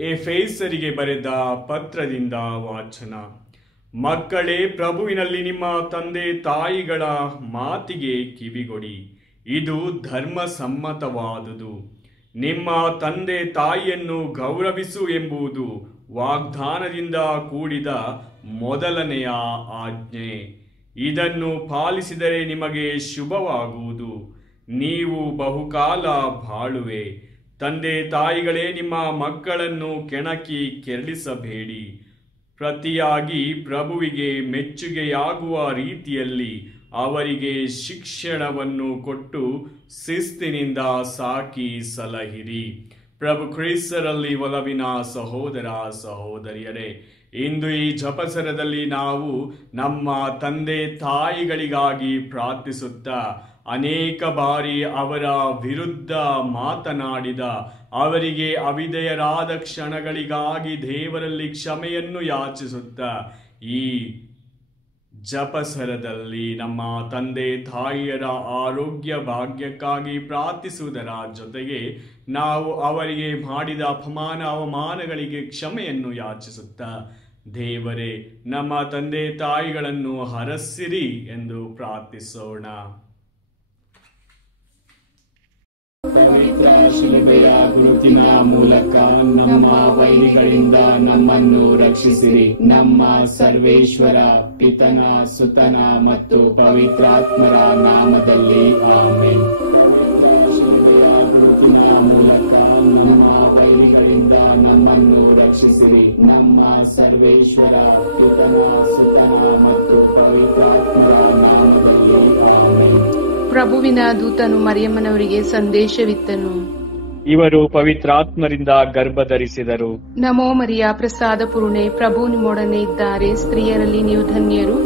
ಎಫೆಸರಿಗೆ ಬರೆದ ಪತ್ರದಿಂದ ವಾಚನ. ಮಕ್ಕಳೇ, ಪ್ರಭುವಿನಲ್ಲಿ ನಿಮ್ಮ ತಂದೆ ತಾಯಿಗಳ ಮಾತಿಗೆ ಕಿವಿಗೊಡಿ, ಇದು ಧರ್ಮಸಮ್ಮತವಾದುದು. ನಿಮ್ಮ ತಂದೆ ತಾಯಿಯನ್ನು ಗೌರವಿಸು ಎಂಬುದು ವಾಗ್ದಾನದಿಂದ ಕೂಡಿದ ಮೊದಲನೆಯ ಆಜ್ಞೆ. ಇದನ್ನು ಪಾಲಿಸಿದರೆ ನಿಮಗೆ ಶುಭವಾಗುವುದು, ನೀವು ಬಹುಕಾಲ ಬಾಳುವೆ. ತಂದೆ ತಾಯಿಗಳೇ, ನಿಮ್ಮ ಮಕ್ಕಳನ್ನು ಕೆಣಕಿ ಕೆರಳಿಸಬೇಡಿ. ಪ್ರತಿಯಾಗಿ ಪ್ರಭುವಿಗೆ ಮೆಚ್ಚುಗೆಯಾಗುವ ರೀತಿಯಲ್ಲಿ ಅವರಿಗೆ ಶಿಕ್ಷಣವನ್ನು ಕೊಟ್ಟು ಶಿಸ್ತಿನಿಂದ ಸಾಕಿ ಸಲಹಿರಿ. ಪ್ರಭು ಕ್ರಿಸ್ತರಲ್ಲಿ ಒಲವಿನ ಸಹೋದರ ಸಹೋದರಿಯರೇ, ಇಂದು ಈ ಜಪಸರದಲ್ಲಿ ನಾವು ನಮ್ಮ ತಂದೆ ತಾಯಿಗಳಿಗಾಗಿ ಪ್ರಾರ್ಥಿಸುತ್ತಾ ಅನೇಕ ಬಾರಿ ಅವರ ವಿರುದ್ಧ ಮಾತನಾಡಿದ, ಅವರಿಗೆ ಅವಿಧೇಯರಾದ ಕ್ಷಣಗಳಿಗಾಗಿ ದೇವರಲ್ಲಿ ಕ್ಷಮೆಯನ್ನು ಯಾಚಿಸುತ್ತಾ ಈ ಜಪಸರದಲ್ಲಿ ನಮ್ಮ ತಂದೆ ತಾಯಿಯರ ಆರೋಗ್ಯ ಭಾಗ್ಯಕ್ಕಾಗಿ ಪ್ರಾರ್ಥಿಸುವುದರ ಜೊತೆಗೆ ನಾವು ಅವರಿಗೆ ಮಾಡಿದ ಅಪಮಾನ ಅವಮಾನಗಳಿಗೆ ಕ್ಷಮೆಯನ್ನು ಯಾಚಿಸುತ್ತಾ, ದೇವರೇ, ನಮ್ಮ ತಂದೆ ತಾಯಿಗಳನ್ನು ಹರಸಿರಿ ಎಂದು ಪ್ರಾರ್ಥಿಸೋಣ. ಪವಿತ್ರ ಶಿಲುಬೆಯ ಗುರುತಿನ ಮೂಲಕ ನಮ್ಮ ವೈರಿಗಳಿಂದ ನಮ್ಮನ್ನು ರಕ್ಷಿಸಿರಿ. ನಮ್ಮ ಸರ್ವೇಶ್ವರ ಪಿತನ, ಸುತನ ಮತ್ತು ಪವಿತ್ರಾತ್ಮರ ನಾಮದಲ್ಲಿ ಆಮೆನ್. ಪವಿತ್ರ ಶಿಲುಬೆಯ ಗುರುತಿನ ಮೂಲಕ ನಮ್ಮ ವೈರಿಗಳಿಂದ ನಮ್ಮನ್ನು ರಕ್ಷಿಸಿರಿ. ನಮ್ಮ ಸರ್ವೇಶ್ವರ ಪಿತನ, ಸುತನ ಮತ್ತು ಪವಿತ್ರಾತ್ಮರ ನಾಮದಲ್ಲಿ ಆಮೆನ್. ಪ್ರಭುವಿನ ದೂತನು ಮರಿಯಮ್ಮನವರಿಗೆ ಸಂದೇಶವಿತ್ತನು. ಇವರು ಪವಿತ್ರಾತ್ಮರಿಂದ ಗರ್ಭಧರಿಸಿದರು. ನಮೋ ಮರಿಯ, ಪ್ರಸಾದ ಪೂರ್ಣೆ, ಪ್ರಭು ನಿಮ್ಮೊಡನೆ ಇದ್ದಾರೆ. ಸ್ತ್ರೀಯರಲ್ಲಿ ನೀವು ಧನ್ಯರು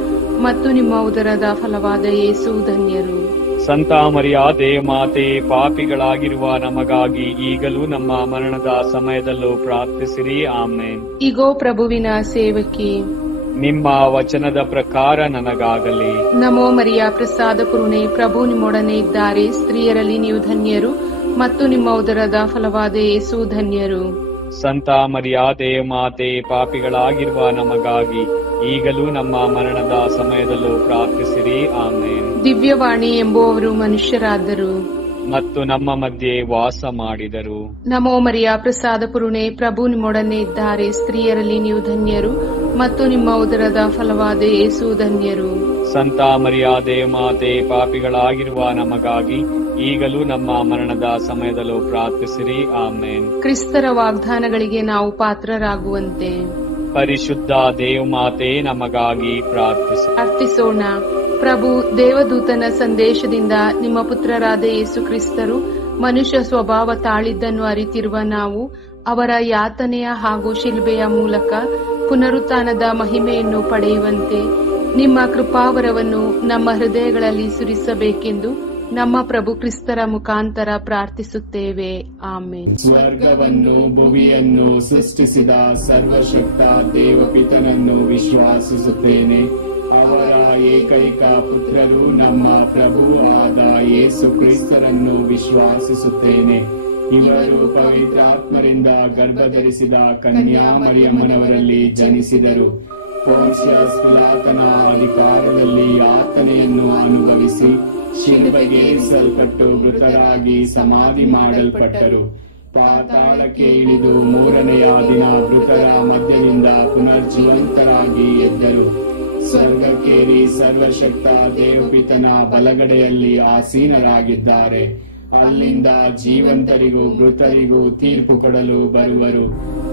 ಮತ್ತು ನಿಮ್ಮ ಉದರದ ಫಲವಾದ ಯೇಸು ಧನ್ಯರು. ಸಂತ ಮರಿಯ ದೇವಮಾತೆ, ಪಾಪಿಗಳಾಗಿರುವ ನಮಗಾಗಿ ಈಗಲೂ ನಮ್ಮ ಮರಣದ ಸಮಯದಲ್ಲೂ ಪ್ರಾರ್ಥಿಸಿರಿ. ಆಮೇನ್. ಇಗೋ ಪ್ರಭುವಿನ ಸೇವಕಿ, ನಿಮ್ಮ ವಚನದ ಪ್ರಕಾರ ನನಗಾಗಲಿ. ನಮೋ ಮರಿಯ, ಪ್ರಸಾದ ಪೂರ್ಣೆ, ಪ್ರಭು ನಿಮ್ಮೊಡನೆ ಇದ್ದಾರೆ. ಸ್ತ್ರೀಯರಲ್ಲಿ ನೀವು ಧನ್ಯರು ಮತ್ತು ನಿಮ್ಮ ಉದರದ ಫಲವಾದ ಯೇಸು ಧನ್ಯರು. ಸಂತ ಮರಿಯ ದೇವಮಾತೆ, ಪಾಪಿಗಳಾಗಿರುವ ನಮಗಾಗಿ ಈಗಲೂ ನಮ್ಮ ಮರಣದ ಸಮಯದಲ್ಲೂ ಪ್ರಾರ್ಥಿಸಿರಿ. ಆಮೇನ್. ದಿವ್ಯವಾಣಿ ಎಂಬುವವರು ಮನುಷ್ಯರಾದರು ಮತ್ತು ನಮ್ಮ ಮಧ್ಯೆ ವಾಸ ಮಾಡಿದರು. ನಮೋ ಮರಿಯ, ಪ್ರಸಾದ ಪೂರ್ಣೆ, ಪ್ರಭು ನಿಮ್ಮೊಡನೆ ಇದ್ದಾರೆ. ಸ್ತ್ರೀಯರಲ್ಲಿ ನೀವು ಧನ್ಯರು ಮತ್ತು ನಿಮ್ಮ ಉದರದ ಫಲವಾದ ಯೇಸು ಧನ್ಯರು. ಸಂತ ಮರಿಯ ದೇವಮಾತೆ, ಪಾಪಿಗಳಾಗಿರುವ ನಮಗಾಗಿ ಈಗಲೂ ನಮ್ಮ ಮರಣದ ಸಮಯದಲ್ಲೂ ಪ್ರಾರ್ಥಿಸಿರಿ. ಆಮೇನ್. ಕ್ರಿಸ್ತರ ವಾಗ್ದಾನಗಳಿಗೆ ನಾವು ಪಾತ್ರರಾಗುವಂತೆ ಪರಿಶುದ್ಧ ದೇವಮಾತೆ, ನಮಗಾಗಿ ಪ್ರಾರ್ಥಿಸೋಣ. ಪ್ರಭು ದೇವದೂತನ ಸಂದೇಶದಿಂದ ನಿಮ್ಮ ಪುತ್ರರಾದ ಯೇಸು ಕ್ರಿಸ್ತರು ಮನುಷ್ಯ ಸ್ವಭಾವ ತಾಳಿದ್ದನ್ನು ಅರಿತಿರುವ ನಾವು ಅವರ ಯಾತನೆಯ ಹಾಗೂ ಶಿಲ್ಬೆಯ ಮೂಲಕ ಪುನರುತ್ಥಾನದ ಮಹಿಮೆಯನ್ನು ಪಡೆಯುವಂತೆ ನಿಮ್ಮ ಕೃಪಾವರವನ್ನು ನಮ್ಮ ಹೃದಯಗಳಲ್ಲಿ ಸುರಿಸಬೇಕೆಂದು ನಮ್ಮ ಪ್ರಭು ಕ್ರಿಸ್ತರ ಮುಖಾಂತರ ಪ್ರಾರ್ಥಿಸುತ್ತೇವೆ. ಆಮೇನ್. ಸ್ವರ್ಗವನ್ನು ಭುವಿಯನ್ನು ಸೃಷ್ಟಿಸಿದ ಸರ್ವಶಕ್ತ ದೇವಪಿತನನ್ನು ವಿಶ್ವಾಸಿಸುತ್ತೇನೆ. ಅವರ ಏಕೈಕ ಪುತ್ರರು ನಮ್ಮ ಪ್ರಭು ಆದ ಯೇಸು ಕ್ರಿಸ್ತರನ್ನು ವಿಶ್ವಾಸಿಸುತ್ತೇನೆ. ಇವರು ಪವಿತ್ರಾತ್ಮರಿಂದ ಗರ್ಭಧರಿಸಿದ ಕನ್ಯಾ ಮರಿಯಮ್ಮನವರಲ್ಲಿ ಜನಿಸಿದರು. ಪೋನ್ಷಿಯಸ್ ಪಿಲಾತನ ಅಧಿಕಾರದಲ್ಲಿ ಯಾತನೆಯನ್ನು ಅನುಭವಿಸಿ ಶಿಲುಬೆಗೆ ಏರಿಸಲ್ಪಟ್ಟು ಮೃತರಾಗಿ ಸಮಾಧಿ ಮಾಡಲ್ಪಟ್ಟರು. ಪಾತಾಳಕ್ಕೆ ಇಳಿದು ಮೂರನೆಯ ದಿನ ಮೃತರ ಮಧ್ಯದಿಂದ ಪುನರ್ಜೀವಂತರಾಗಿ ಎದ್ದರು. ಸ್ವರ್ಗಕ್ಕೇರಿ ಸರ್ವಶಕ್ತ ದೇವಪಿತನ ಬಲಗಡೆಯಲ್ಲಿ ಆಸೀನರಾಗಿದ್ದಾರೆ. ಅಲ್ಲಿಂದ ಜೀವಂತರಿಗೂ ಮೃತರಿಗೂ ತೀರ್ಪು ಕೊಡಲು ಬರುವರು.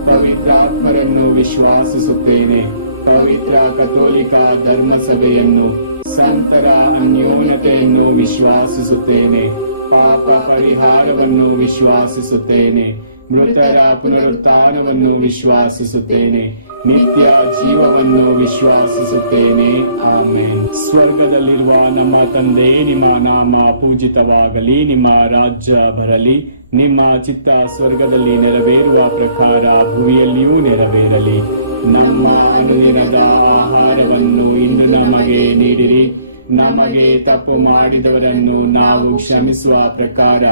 ಪವಿತ್ರಾತ್ಮರನ್ನು ವಿಶ್ವಾಸಿಸುತ್ತೇನೆ. ಪವಿತ್ರ ಕಥೋಲಿಕ ಧರ್ಮಸಭೆಯನ್ನು, ಸಂತರ ಅನ್ಯೋನ್ಯತೆಯನ್ನು ವಿಶ್ವಾಸಿಸುತ್ತೇನೆ. ಪಾಪ ಪರಿಹಾರವನ್ನು ವಿಶ್ವಾಸಿಸುತ್ತೇನೆ. ಮೃತರ ಪುನರುತ್ಥಾನವನ್ನು ವಿಶ್ವಾಸಿಸುತ್ತೇನೆ. ನಿತ್ಯ ಜೀವವನ್ನು ವಿಶ್ವಾಸಿಸುತ್ತೇನೆ. ಆಮೆನ್. ಸ್ವರ್ಗದಲ್ಲಿರುವ ನಮ್ಮ ತಂದೆ, ನಿಮ್ಮ ನಾಮ ಪೂಜಿತವಾಗಲಿ. ನಿಮ್ಮ ರಾಜ್ಯ ಬರಲಿ. ನಿಮ್ಮ ಚಿತ್ತ ಸ್ವರ್ಗದಲ್ಲಿ ನೆರವೇರುವ ಪ್ರಕಾರ ಭೂಮಿಯಲ್ಲಿಯೂ ನೆರವೇರಲಿ. ನಮ್ಮ ಅನುದಿನದ ಆಹಾರವನ್ನು ಇಂದು ನಮಗೆ ನೀಡಿರಿ. ನಮಗೆ ತಪ್ಪು ಮಾಡಿದವರನ್ನು ನಾವು ಕ್ಷಮಿಸುವ ಪ್ರಕಾರ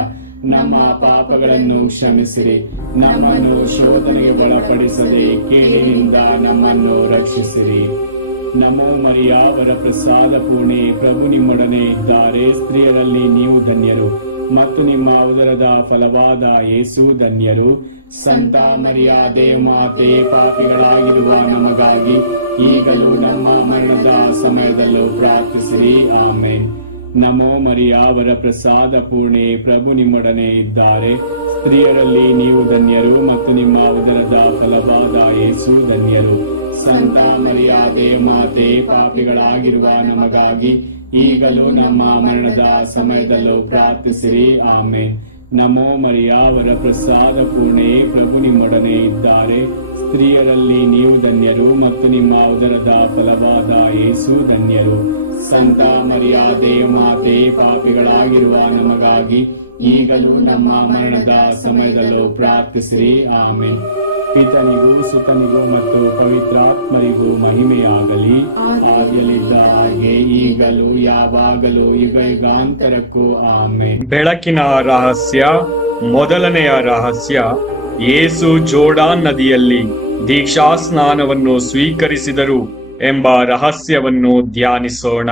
ನಮ್ಮ ಪಾಪಗಳನ್ನು ಕ್ಷಮಿಸಿರಿ. ನಮ್ಮನ್ನು ಶೋಧನೆಗೆ ಒಳಪಡಿಸದೆ ಕೇಡಿನಿಂದ ನಮ್ಮನ್ನು ರಕ್ಷಿಸಿರಿ. ನಮೋ ಮರಿಯ ವರಪ್ರಸಾದ ಪೂರ್ಣೆ, ಪ್ರಭು ನಿಮ್ಮೊಡನೆ ಇದ್ದಾರೆ. ಸ್ತ್ರೀಯರಲ್ಲಿ ನೀವು ಧನ್ಯರು ಮತ್ತು ನಿಮ್ಮ ಉದರದ ಫಲವಾದ ಯೇಸು ಧನ್ಯರು. ಸಂತ ಮರಿಯ ದೇವಮಾತೆ, ಪಾಪಿಗಳಾಗಿರುವ ನಮಗಾಗಿ ಈಗಲೂ ನಮ್ಮ ಮರಣದ ಸಮಯದಲ್ಲೂ ಪ್ರಾರ್ಥಿಸಿರಿ. ಆಮೇನ್. ನಮೋ ಮರಿಯ ವರಪ್ರಸಾದ ಪೂರ್ಣೆ, ಪ್ರಭು ನಿಮ್ಮೊಡನೆ ಇದ್ದಾರೆ. ಸ್ತ್ರೀಯರಲ್ಲಿ ನೀವು ಧನ್ಯರು ಮತ್ತು ನಿಮ್ಮ ಉದರದ ಫಲವಾದ ಯೇಸು ಧನ್ಯರು. ಸಂತ ಮರಿಯ ದೇವಮಾತೆ, ಪಾಪಿಗಳಾಗಿರುವ ನಮಗಾಗಿ ಈಗಲೂ ನಮ್ಮ ಮರಣದ ಸಮಯದಲ್ಲೂ ಪ್ರಾರ್ಥಿಸಿರಿ. ಆಮೇನ್. ನಮೋ ಮರಿಯ ವರಪ್ರಸಾದ ಪೂರ್ಣೆ, ಪ್ರಭು ನಿಮ್ಮೊಡನೆ ಇದ್ದಾರೆ. ಸ್ತ್ರೀಯರಲ್ಲಿ ನೀವು ಧನ್ಯರು ಮತ್ತು ನಿಮ್ಮ ಉದರದ ಫಲವಾದ ಯೇಸು ಧನ್ಯರು. ಸಂತ ಮರಿಯ ದೇವಮಾತೆ, ಪಾಪಿಗಳಾಗಿರುವ ನಮಗಾಗಿ ಈಗಲೂ ನಮ್ಮ ಮರಣದ ಸಮಯದಲ್ಲೂ ಪ್ರಾರ್ಥಿಸಿರಿ. ಆಮೇನ್. ಪಿತನಿಗೂ ಸುತನಿಗೂ ಮತ್ತು ಪವಿತ್ರಾತ್ಮರಿಗೂ ಮಹಿಮೆಯಾಗಲಿ, ಆದಿಯಲ್ಲಿದ್ದ ಹಾಗೆ ಈಗಲೂ ಯಾವಾಗಲೂ ಯುಗ ಯುಗಾಂತರಕ್ಕೂ ಆಮೇನ್. ಬೆಳಕಿನ ರಹಸ್ಯ. ಮೊದಲನೆಯ ರಹಸ್ಯ, ಯೇಸು ಜೋರ್ಡಾನ್ ನದಿಯಲ್ಲಿ ದೀಕ್ಷಾ ಸ್ನಾನವನ್ನು ಸ್ವೀಕರಿಸಿದರು ಎಂಬ ರಹಸ್ಯವನ್ನು ಧ್ಯಾನಿಸೋಣ.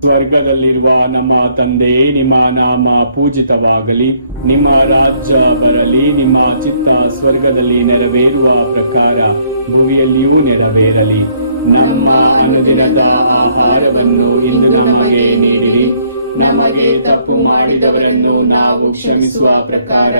ಸ್ವರ್ಗದಲ್ಲಿರುವ ನಮ್ಮ ತಂದೆ, ನಿಮ್ಮ ನಾಮ ಪೂಜಿತವಾಗಲಿ, ನಿಮ್ಮ ರಾಜ್ಯ ಬರಲಿ, ನಿಮ್ಮ ಚಿತ್ತ ಸ್ವರ್ಗದಲ್ಲಿ ನೆರವೇರುವ ಪ್ರಕಾರ ಭೂಮಿಯಲ್ಲಿಯೂ ನೆರವೇರಲಿ. ನಮ್ಮ ಅನುದಿನದ ಆಹಾರವನ್ನು ಇಂದು ನಮಗೆ ನೀಡಿರಿ. ನಮಗೆ ತಪ್ಪು ಮಾಡಿದವರನ್ನು ನಾವು ಕ್ಷಮಿಸುವ ಪ್ರಕಾರ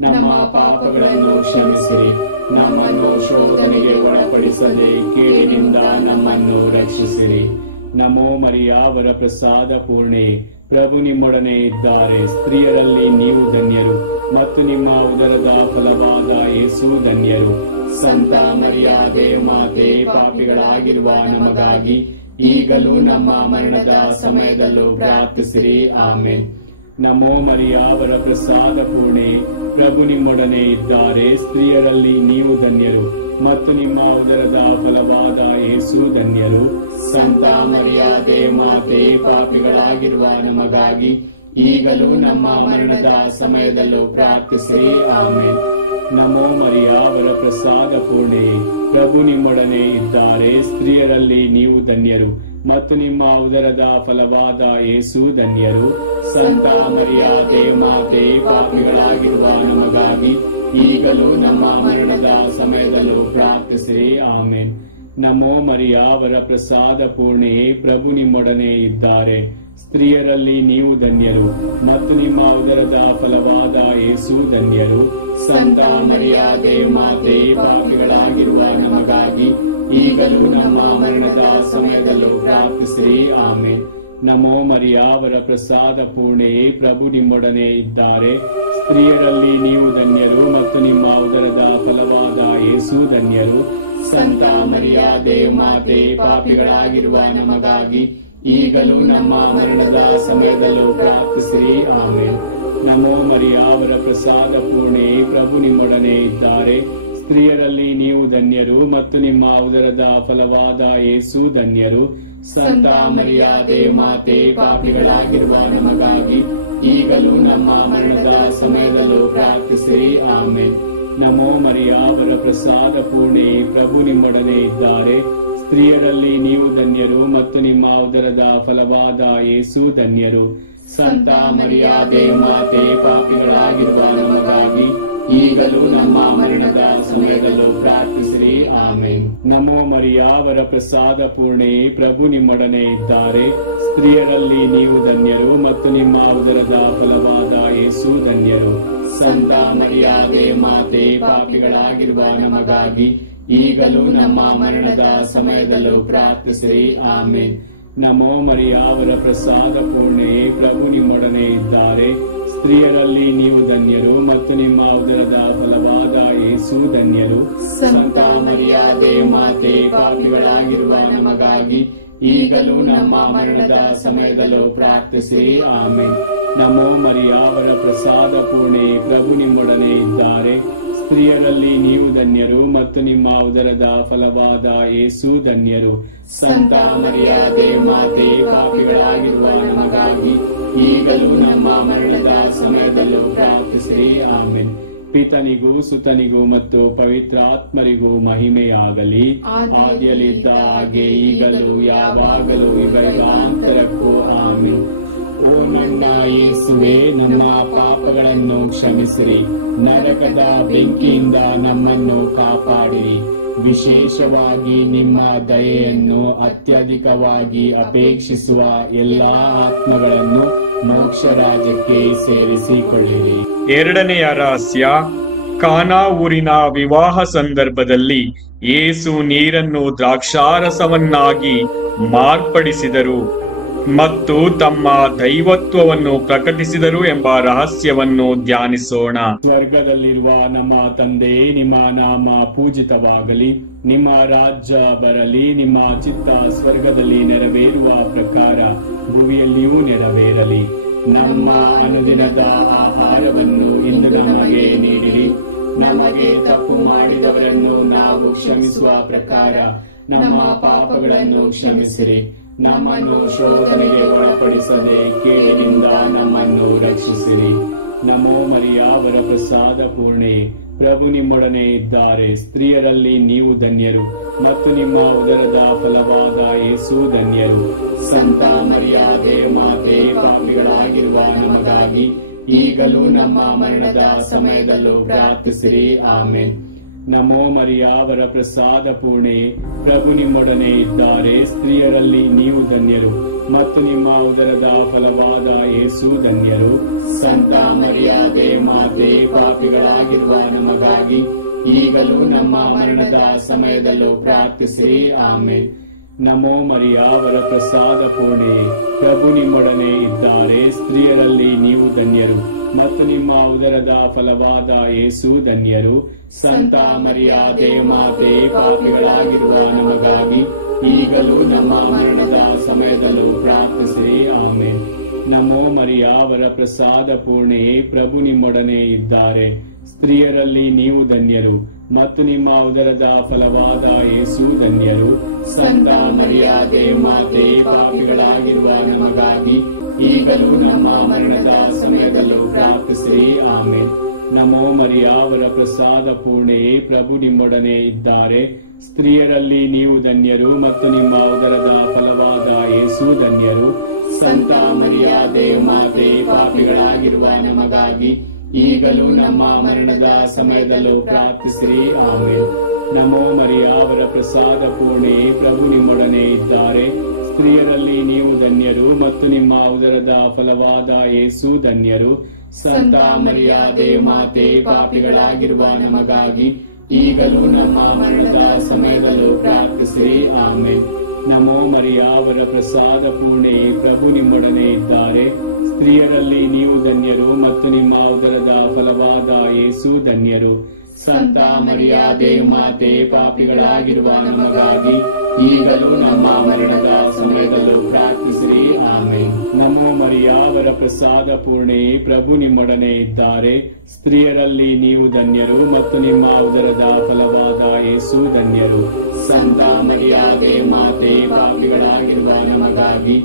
ನಮ್ಮ ಪಾಪಗಳನ್ನು ಕ್ಷಮಿಸಿರಿ. ನಮ್ಮನ್ನು ಶೋಧನೆಗೆ ಒಳಪಡಿಸದೆ ಕೇಡಿನಿಂದ ನಮ್ಮನ್ನು ರಕ್ಷಿಸಿರಿ. ನಮೋ ಮರಿಯ ವರಪ್ರಸಾದ ಪೂರ್ಣೆ, ಪ್ರಭು ನಿಮ್ಮೊಡನೆ ಇದ್ದಾರೆ. ಸ್ತ್ರೀಯರಲ್ಲಿ ನೀವು ಧನ್ಯರು ಮತ್ತು ನಿಮ್ಮ ಉದರದ ಫಲವಾದ ಯೇಸು ಧನ್ಯರು. ಸಂತ ಮರಿಯ ದೇವಮಾತೆ, ಪಾಪಿಗಳಾಗಿರುವ ನಮಗಾಗಿ ಈಗಲೂ ನಮ್ಮ ಮರಣದ ಸಮಯದಲ್ಲೂ ಪ್ರಾರ್ಥಿಸಿರಿ. ಆಮೇನ್. ನಮೋ ಮರಿಯ ವರಪ್ರಸಾದ ಪೂರ್ಣೆ, ಪ್ರಭು ನಿಮ್ಮೊಡನೆ ಇದ್ದಾರೆ. ಸ್ತ್ರೀಯರಲ್ಲಿ ನೀವು ಧನ್ಯರು ಮತ್ತು ನಿಮ್ಮ ಉದರದ ಫಲವಾದ ಯೇಸು ಧನ್ಯರು. ಸಂತ ಮರಿಯ ದೇವಮಾತೆ, ಪಾಪಿಗಳಾಗಿರುವ ನಮಗಾಗಿ ಈಗಲೂ ನಮ್ಮ ಮರಣದ ಸಮಯದಲ್ಲೂ ಪ್ರಾರ್ಥಿಸಿರಿ. ಆಮೇನ್. ನಮೋ ಮರಿಯ ವರಪ್ರಸಾದ ಪೂರ್ಣೆ, ಪ್ರಭು ನಿಮ್ಮೊಡನೆ ಇದ್ದಾರೆ. ಸ್ತ್ರೀಯರಲ್ಲಿ ನೀವು ಧನ್ಯರು ಮತ್ತು ನಿಮ್ಮ ಉದರದ ಫಲವಾದ ಯೇಸು ಧನ್ಯರು. ಸಂತ ಮರಿಯ ದೇವಮಾತೆ, ಪಾಪಿಗಳಾಗಿರುವ ನಮಗಾಗಿ ಈಗಲೂ ನಮ್ಮ ಮರಣದ ಸಮಯದಲ್ಲೂ ಪ್ರಾರ್ಥಿಸಿರಿ. ಆಮೇನ್. ನಮೋ ಮರಿಯ ವರಪ್ರಸಾದ ಪೂರ್ಣೆ, ಪ್ರಭು ನಿಮ್ಮೊಡನೆ ಇದ್ದಾರೆ. ಸ್ತ್ರೀಯರಲ್ಲಿ ನೀವು ಧನ್ಯರು ಮತ್ತು ನಿಮ್ಮ ಉದರದ ಫಲವಾದ ಯೇಸು ಧನ್ಯರು. ಸಂತ ಮರಿಯ ದೇವಮಾತೆ, ಪಾಪಿಗಳಾಗಿರುವ ನಮಗಾಗಿ ಈಗಲೂ ನಮ್ಮ ಮರಣದ ಸಮಯದಲ್ಲೂ ಪ್ರಾರ್ಥಿಸಿರಿ. ಆಮೇನ್. ನಮೋ ಮರಿಯ ವರಪ್ರಸಾದ ಪೂರ್ಣೆ, ಪ್ರಭು ನಿಮ್ಮೊಡನೆ ಇದ್ದಾರೆ. ಸ್ತ್ರೀಯರಲ್ಲಿ ನೀವು ಧನ್ಯರು ಮತ್ತು ನಿಮ್ಮ ಉದರದ ಫಲವಾದ ಯೇಸು ಧನ್ಯರು. ಸಂತ ಮರಿಯ ದೇವಮಾತೆ, ಪಾಪಿಗಳಾಗಿರುವ ನಮಗಾಗಿ ಈಗಲೂ ನಮ್ಮ ಮರಣದ ಸಮಯದಲ್ಲೂ ಪ್ರಾರ್ಥಿಸಿರಿ. ಆಮೇನ್. ನಮೋ ಮರಿಯ ವರಪ್ರಸಾದ ಪೂರ್ಣೆ, ಪ್ರಭು ನಿಮ್ಮೊಡನೆ ಇದ್ದಾರೆ. ಸ್ತ್ರೀಯರಲ್ಲಿ ನೀವು ಧನ್ಯರು ಮತ್ತು ನಿಮ್ಮ ಉದರದ ಫಲವಾದ ಯೇಸು ಧನ್ಯರು. ಸಂತ ಮರಿಯ ದೇವಮಾತೆ, ಪಾಪಿಗಳಾಗಿರುವ ನಮಗಾಗಿ ಈಗಲೂ ನಮ್ಮ ಮರಣದ ಸಮಯದಲ್ಲೂ ಪ್ರಾರ್ಥಿಸಿರಿ. ಆಮೇನ್. ನಮೋ ಮರಿಯ ವರಪ್ರಸಾದ ಪೂರ್ಣೆ, ಪ್ರಭು ನಿಮ್ಮೊಡನೆ ಇದ್ದಾರೆ. ಸ್ತ್ರೀಯರಲ್ಲಿ ನೀವು ಧನ್ಯರು ಮತ್ತು ನಿಮ್ಮ ಉದರದ ಫಲವಾದ ಯೇಸು ಧನ್ಯರು. ಸಂತ ಮರಿಯ ದೇವಮಾತೆ, ಪಾಪಿಗಳಾಗಿರುವ ನಮಗಾಗಿ ಈಗಲೂ ನಮ್ಮ ಮರಣದ ಸಮಯದಲ್ಲೂ ಪ್ರಾರ್ಥಿಸಿರಿ. ಆಮೇನ್. ನಮೋ ಮರಿಯ ವರಪ್ರಸಾದ ಪೂರ್ಣೆ, ಪ್ರಭು ನಿಮ್ಮೊಡನೆ ಇದ್ದಾರೆ. ಸ್ತ್ರೀಯರಲ್ಲಿ ನೀವು ಧನ್ಯರು ಮತ್ತು ನಿಮ್ಮ ಉದರದ ಫಲವಾದ ಯೇಸು ಧನ್ಯರು. ಸಂತ ಮರಿಯ ದೇವಮಾತೆ, ಪಾಪಿಗಳಾಗಿರುವ ನಮಗಾಗಿ ಈಗಲೂ ನಮ್ಮ ಮರಣದ ಸಮಯದಲ್ಲೂ ಪ್ರಾರ್ಥಿಸಿರಿ. ಆಮೇನ್. ನಮೋ ಮರಿಯ ವರಪ್ರಸಾದ ಪೂರ್ಣೆ, ಪ್ರಭು ನಿಮ್ಮೊಡನೆ ಇದ್ದಾರೆ. ಸ್ತ್ರೀಯರಲ್ಲಿ ನೀವು ಧನ್ಯರು ಮತ್ತು ನಿಮ್ಮ ಉದರದ ಫಲವಾದ ಯೇಸು ಧನ್ಯರು. ಸಂತ ಮರಿಯ ದೇವಮಾತೆ, ಪಾಪಿಗಳಾಗಿರುವ ನಮಗಾಗಿ ಈಗಲೂ ನಮ್ಮ ಮರಣದ ಸಮಯದಲ್ಲೂ ಪ್ರಾರ್ಥಿಸಿರಿ. ಆಮೇನ್. ನಮೋ ಮರಿಯ ವರಪ್ರಸಾದ ಪೂರ್ಣೆ, ಪ್ರಭು ನಿಮ್ಮೊಡನೆ ಇದ್ದಾರೆ. ಸ್ತ್ರೀಯರಲ್ಲಿ ನೀವು ಧನ್ಯರು ಮತ್ತು ನಿಮ್ಮ ಉದರದ ಫಲವಾದ ಯೇಸು ಧನ್ಯರು. ಸಂತ ಮರಿಯ ದೇವಮಾತೆ, ಪಾಪಿಗಳಾಗಿರುವ ನಮಗಾಗಿ ಈಗಲೂ ನಮ್ಮ ಮರಣದ ಸಮಯದಲ್ಲೂ ಪ್ರಾರ್ಥಿಸಿರಿ. ಆಮೆನ್. ಪಿತನಿಗೂ ಸುತನಿಗೂ ಮತ್ತು ಪವಿತ್ರಾತ್ಮರಿಗೂ ಮಹಿಮೆಯಾಗಲಿ, ಆದಿಯಲ್ಲಿದ್ದ ಹಾಗೆ ಈಗಲೂ ಯಾವಾಗಲೂ ಯುಗಾಂತರಕ್ಕೂ ಆಮೆನ್. ಓ ನನ್ನ ಯೇಸುವೆ, ನಮ್ಮ ಪಾಪಗಳನ್ನು ಕ್ಷಮಿಸಿರಿ, ನರಕದ ಬೆಂಕಿಯಿಂದ ನಮ್ಮನ್ನು ಕಾಪಾಡಿರಿ, ವಿಶೇಷವಾಗಿ ನಿಮ್ಮ ದಯೆಯನ್ನು ಅತ್ಯಧಿಕವಾಗಿ ಅಪೇಕ್ಷಿಸುವ ಎಲ್ಲಾ ಆತ್ಮಗಳನ್ನು ಮೋಕ್ಷ ರಾಜ್ಯಕ್ಕೆ ಸೇರಿಸಿಕೊಳ್ಳಿರಿ. ಎರಡನೆಯ ರಹಸ್ಯ, ಕಾನಾ ಊರಿನ ವಿವಾಹ ಸಂದರ್ಭದಲ್ಲಿ ಯೇಸು ನೀರನ್ನು ದ್ರಾಕ್ಷಾರಸವನ್ನಾಗಿ ಮಾರ್ಪಡಿಸಿದರು ಮತ್ತು ತಮ್ಮ ದೈವತ್ವವನ್ನು ಪ್ರಕಟಿಸಿದರು ಎಂಬ ರಹಸ್ಯವನ್ನು ಧ್ಯಾನಿಸೋಣ. ಸ್ವರ್ಗದಲ್ಲಿರುವ ನಮ್ಮ ತಂದೆ, ನಿಮ್ಮ ನಾಮ ಪೂಜಿತವಾಗಲಿ, ನಿಮ್ಮ ರಾಜ್ಯ ಬರಲಿ, ನಿಮ್ಮ ಚಿತ್ತ ಸ್ವರ್ಗದಲ್ಲಿ ನೆರವೇರುವ ಪ್ರಕಾರ ಭೂಮಿಯಲ್ಲಿಯೂ ನೆರವೇರಲಿ. ನಮ್ಮ ಅನುದಿನದ ಆಹಾರವನ್ನು ಇಂದು ನಮಗೆ ನೀಡಿರಿ, ನಮಗೆ ತಪ್ಪು ಮಾಡಿದವರನ್ನು ನಾವು ಕ್ಷಮಿಸುವ ಪ್ರಕಾರ ನಮ್ಮ ಪಾಪಗಳನ್ನು ಕ್ಷಮಿಸಿರಿ, ನಮ್ಮನ್ನು ಶೋಧನೆಗೆ ಒಳಪಡಿಸದೆ ಕೇಡಿನಿಂದ ನಮ್ಮನ್ನು ರಕ್ಷಿಸಿರಿ. ನಮೋ ಮರಿಯ, ವರಪ್ರಸಾದ ಪೂರ್ಣೆ, ಪ್ರಭು ನಿಮ್ಮೊಡನೆ ಇದ್ದಾರೆ, ಸ್ತ್ರೀಯರಲ್ಲಿ ನೀವು ಧನ್ಯರು ಮತ್ತು ನಿಮ್ಮ ಉದರದ ಫಲವಾದ ಯೇಸು ಧನ್ಯರು. ಸಂತ ಮರಿಯಾದೆ ಮಾತೆ, ಪಾಪಿಗಳಾಗಿರುವ ನಮಗಾಗಿ ಈಗಲೂ ನಮ್ಮ ಮರಣದ ಸಮಯದಲ್ಲೂ ಪ್ರಾರ್ಥಿಸಿರಿ. ಆಮೆನ್. ನಮೋ ಮರಿಯ, ವರಪ್ರಸಾದ ಪೂರ್ಣೆ, ಪ್ರಭು ನಿಮ್ಮೊಡನೆ ಇದ್ದಾರೆ, ಸ್ತ್ರೀಯರಲ್ಲಿ ನೀವು ಧನ್ಯರು ಮತ್ತು ನಿಮ್ಮ ಉದರದ ಫಲವಾದ ಯೇಸು ಧನ್ಯರು. ಸಂತ ಮರಿಯಾದೆ ಮಾತೆ, ಪಾಪಿಗಳಾಗಿರುವ ನಮಗಾಗಿ ಈಗಲೂ ನಮ್ಮ ಮರಣದ ಸಮಯದಲ್ಲೂ ಪ್ರಾರ್ಥಿಸಿರಿ. ಆಮೆನ್. ನಮೋ ಮರಿಯ, ವರಪ್ರಸಾದ ಪೂರ್ಣೆ, ಪ್ರಭು ನಿಮ್ಮೊಡನೆ ಇದ್ದಾರೆ, ಸ್ತ್ರೀಯರಲ್ಲಿ ನೀವು ಧನ್ಯರು ಮತ್ತು ನಿಮ್ಮ ಉದರದ ಫಲವಾದ ಯೇಸು ಧನ್ಯರು. ಸಂತ ಮರಿಯಾದೆ ಮಾತೆ, ಪಾಪಿಗಳಾಗಿರುವ ನಮಗಾಗಿ ಈಗಲೂ ನಮ್ಮ ಮರಣದ ಸಮಯದಲ್ಲೂ ಪ್ರಾರ್ಥಿಸಿರಿ. ಆಮೆನ್. ನಮೋ ಮರಿಯ, ವರಪ್ರಸಾದ ಪೂರ್ಣೆ, ಪ್ರಭು ನಿಮ್ಮೊಡನೆ ಇದ್ದಾರೆ, ಸ್ತ್ರೀಯರಲ್ಲಿ ನೀವು ಧನ್ಯರು ಮತ್ತು ನಿಮ್ಮ ಉದರದ ಫಲವಾದ ಯೇಸು ಧನ್ಯರು. ಸಂತ ಮರಿಯಾದೆ ಮಾತೆ, ಪಾಪಿಗಳಾಗಿರುವ ನಮಗಾಗಿ ಈಗಲೂ ನಮ್ಮ ಮರಣದ ಸಮಯದಲ್ಲೂ ಪ್ರಾರ್ಥಿಸಿರಿ. ಆಮೆನ್. ನಮೋ ಮರಿಯ, ವರಪ್ರಸಾದ ಪೂರ್ಣೆ, ಪ್ರಭು ನಿಮ್ಮೊಡನೆ ಇದ್ದಾರೆ, ಸ್ತ್ರೀಯರಲ್ಲಿ ನೀವು ಧನ್ಯರು ಮತ್ತು ನಿಮ್ಮ ಉದರದ ಫಲವಾದ ಯೇಸು ಧನ್ಯರು. ಸಂತ ಮರಿಯಾದೆ ಮಾತೆ, ಪಾಪಿಗಳಾಗಿರುವ ನಮಗಾಗಿ ಈಗಲೂ ನಮ್ಮ ಮರಣದ ಸಮಯದಲ್ಲೂ ಪ್ರಾರ್ಥಿಸಿರಿ. ಆಮೆನ್. ನಮೋ ಮರಿಯ, ವರಪ್ರಸಾದ ಪೂರ್ಣೆ, ಪ್ರಭು ನಿಮ್ಮೊಡನೆ ಇದ್ದಾರೆ, ಸ್ತ್ರೀಯರಲ್ಲಿ ನೀವು ಧನ್ಯರು ಮತ್ತು ನಿಮ್ಮ ಉದರದ ಫಲವಾದ ಯೇಸು ಧನ್ಯರು. ಸಂತ ಮರಿಯಾದೆ ಮಾತೆ, ಪಾಪಿಗಳಾಗಿರುವ ನಮಗಾಗಿ ಈಗಲೂ ನಮ್ಮ ಮರಣದ ಸಮಯದಲ್ಲೂ ಪ್ರಾರ್ಥಿಸಿರಿ. ಆಮೆನ್. ನಮೋ ಮರಿಯ, ವರಪ್ರಸಾದ ಪೂರ್ಣೆ, ಪ್ರಭು ನಿಮ್ಮೊಡನೆ ಇದ್ದಾರೆ, ಸ್ತ್ರೀಯರಲ್ಲಿ ನೀವು ಧನ್ಯರು ಮತ್ತು ನಿಮ್ಮ ಉದರದ ಫಲವಾದ ಯೇಸು ಧನ್ಯರು. ಸಂತ ಮರಿಯಾದೆ ಮಾತೆ, ಪಾಪಿಗಳಾಗಿರುವ ನಮಗಾಗಿ ಈಗಲೂ ನಮ್ಮ ಮರಣದ ಸಮಯದಲ್ಲೂ ಪ್ರಾರ್ಥಿಸಿರಿ. ಆಮೆನ್. ನಮೋ ಮರಿಯ, ವರಪ್ರಸಾದ ಪೂರ್ಣೆ, ಪ್ರಭು ನಿಮ್ಮೊಡನೆ ಇದ್ದಾರೆ, ಸ್ತ್ರೀಯರಲ್ಲಿ ನೀವು ಧನ್ಯರು ಮತ್ತು ನಿಮ್ಮ ಉದರದ ಫಲವಾದ ಯೇಸು ಧನ್ಯರು. ಸಂತ ಮರಿಯಾದೆ ಮಾತೆ, ಪಾಪಿಗಳಾಗಿರುವ ನಮಗಾಗಿ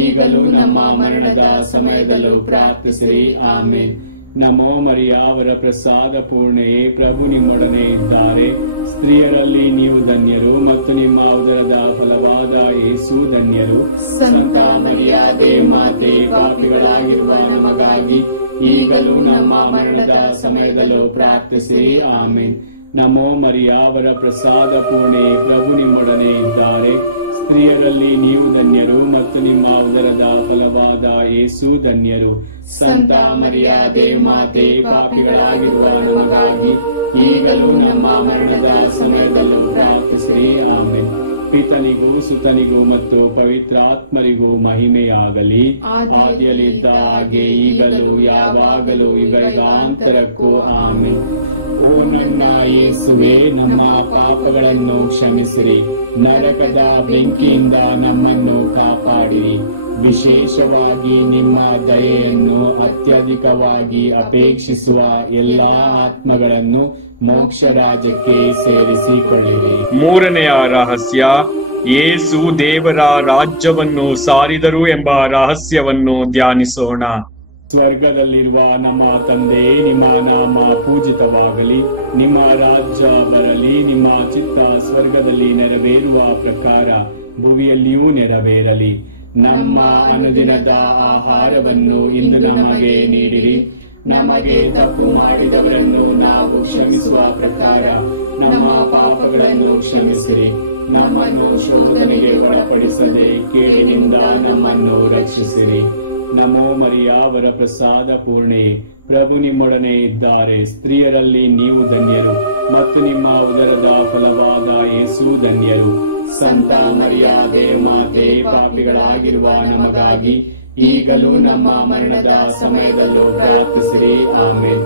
ಈಗಲೂ ನಮ್ಮ ಮರಣದ ಸಮಯದಲ್ಲೂ ಪ್ರಾರ್ಥಿಸಿರಿ. ಆಮೆನ್. ನಮೋ ಮರಿಯ, ವರಪ್ರಸಾದ ಪೂರ್ಣೆ, ಪ್ರಭು ನಿಮ್ಮೊಡನೆ ಇದ್ದಾರೆ, ಸ್ತ್ರೀಯರಲ್ಲಿ ನೀವು ಧನ್ಯರು ಮತ್ತು ನಿಮ್ಮ ಉದರದ ಫಲವಾದ ಯೇಸು ಧನ್ಯರು. ಸಂತ ಮರಿಯಾದೆ ಮಾತೆ, ಪಾಪಿಗಳಾಗಿರುವ ನಮಗಾಗಿ ಈಗಲೂ ನಮ್ಮ ಮರಣದ ಸಮಯದಲ್ಲೂ ಪ್ರಾರ್ಥಿಸಿರಿ. ಆಮೆನ್. ನಮೋ ಮರಿಯ, ವರಪ್ರಸಾದ ಪೂರ್ಣೆ, ಪ್ರಭು ನಿಮ್ಮೊಡನೆ ಇದ್ದಾರೆ, ಸ್ತ್ರೀಯರಲ್ಲಿ ನೀವು ಧನ್ಯರು ಮತ್ತು ನಿಮ್ಮ ಉದರದ ಫಲವಾದ ಯೇಸು ಧನ್ಯರು. ಸಂತ ಮರಿಯಾದೆ ಮಾತೆ, ಪಾಪಿಗಳಾಗಿರುವ ನಮಗಾಗಿ ಈಗಲೂ ನಮ್ಮ ಮರಣದ ಸಮಯದಲ್ಲೂ ಪ್ರಾರ್ಥಿಸಿರಿ. ಆಮೆನ್. ಪಿತನಿಗೂ ಸುತನಿಗೂ ಮತ್ತು ಪವಿತ್ರಾತ್ಮರಿಗೂ ಮಹಿಮೆಯಾಗಲಿ, ಆದಿಯಲ್ಲಿದ್ದ ಹಾಗೆ ಈಗಲೂ ಯಾವಾಗಲೂ ಯುಗಾಂತರಕ್ಕೂ ಆಮೆನ್. ಓ ನನ್ನ ಯೇಸುವೆ, ನಮ್ಮ ಪಾಪಗಳನ್ನು ಕ್ಷಮಿಸಿರಿ, ನರಕದ ಬೆಂಕಿಯಿಂದ ನಮ್ಮನ್ನು ಕಾಪಾಡಿರಿ, ವಿಶೇಷವಾಗಿ ನಿಮ್ಮ ದಯೆಯನ್ನು ಅತ್ಯಧಿಕವಾಗಿ ಅಪೇಕ್ಷಿಸುವ ಎಲ್ಲಾ ಆತ್ಮಗಳನ್ನು ಮೋಕ್ಷ ರಾಜ್ಯಕ್ಕೆ ಸೇರಿಸಿಕೊಳ್ಳಿರಿ. ಮೂರನೆಯ ರಹಸ್ಯ, ಯೇಸು ದೇವರ ರಾಜ್ಯವನ್ನು ಸಾರಿದರು ಎಂಬ ರಹಸ್ಯವನ್ನು ಧ್ಯಾನಿಸೋಣ. ಸ್ವರ್ಗದಲ್ಲಿರುವ ನಮ್ಮ ತಂದೆ, ನಿಮ್ಮ ನಾಮ ಪೂಜಿತವಾಗಲಿ, ನಿಮ್ಮ ರಾಜ್ಯ ಬರಲಿ, ನಿಮ್ಮ ಚಿತ್ತ ಸ್ವರ್ಗದಲ್ಲಿ ನೆರವೇರುವ ಪ್ರಕಾರ ಭುವಿಯಲ್ಲಿಯೂ ನೆರವೇರಲಿ. ನಮ್ಮ ಅನುದಿನದ ಆಹಾರವನ್ನು ಇಂದು ನಮಗೆ ನೀಡಿರಿ. ನಮಗೆ ತಪ್ಪು ಮಾಡಿದವರನ್ನು ನಾವು ಕ್ಷಮಿಸುವ ಪ್ರಕಾರ ನಮ್ಮ ಪಾಪಗಳನ್ನು ಕ್ಷಮಿಸಿರಿ. ನಮ್ಮನ್ನು ಶೋಧನೆಗೆ ಒಳಪಡಿಸದೆ ಕೇಡಿನಿಂದ ನಮ್ಮನ್ನು ರಕ್ಷಿಸಿರಿ. ನಮೋ ಮರಿಯ ವರಪ್ರಸಾದ ಪೂರ್ಣೆ, ಪ್ರಭು ನಿಮ್ಮೊಡನೆ ಇದ್ದಾರೆ. ಸ್ತ್ರೀಯರಲ್ಲಿ ನೀವು ಧನ್ಯರು, ಮತ್ತು ನಿಮ್ಮ ಉದರದ ಫಲವಾದ ಯೇಸು ಧನ್ಯರು. ಸಂತ ಮರಿಯಾದೆ ಮಾತೆ, ಪಾಪಿಗಳಾಗಿರುವ ನಮಗಾಗಿ ಈಗಲೂ ನಮ್ಮ ಮರಣದ ಸಮಯದಲ್ಲೂ ಪ್ರಾರ್ಥಿಸಿರಿ. ಆಮೇನ್.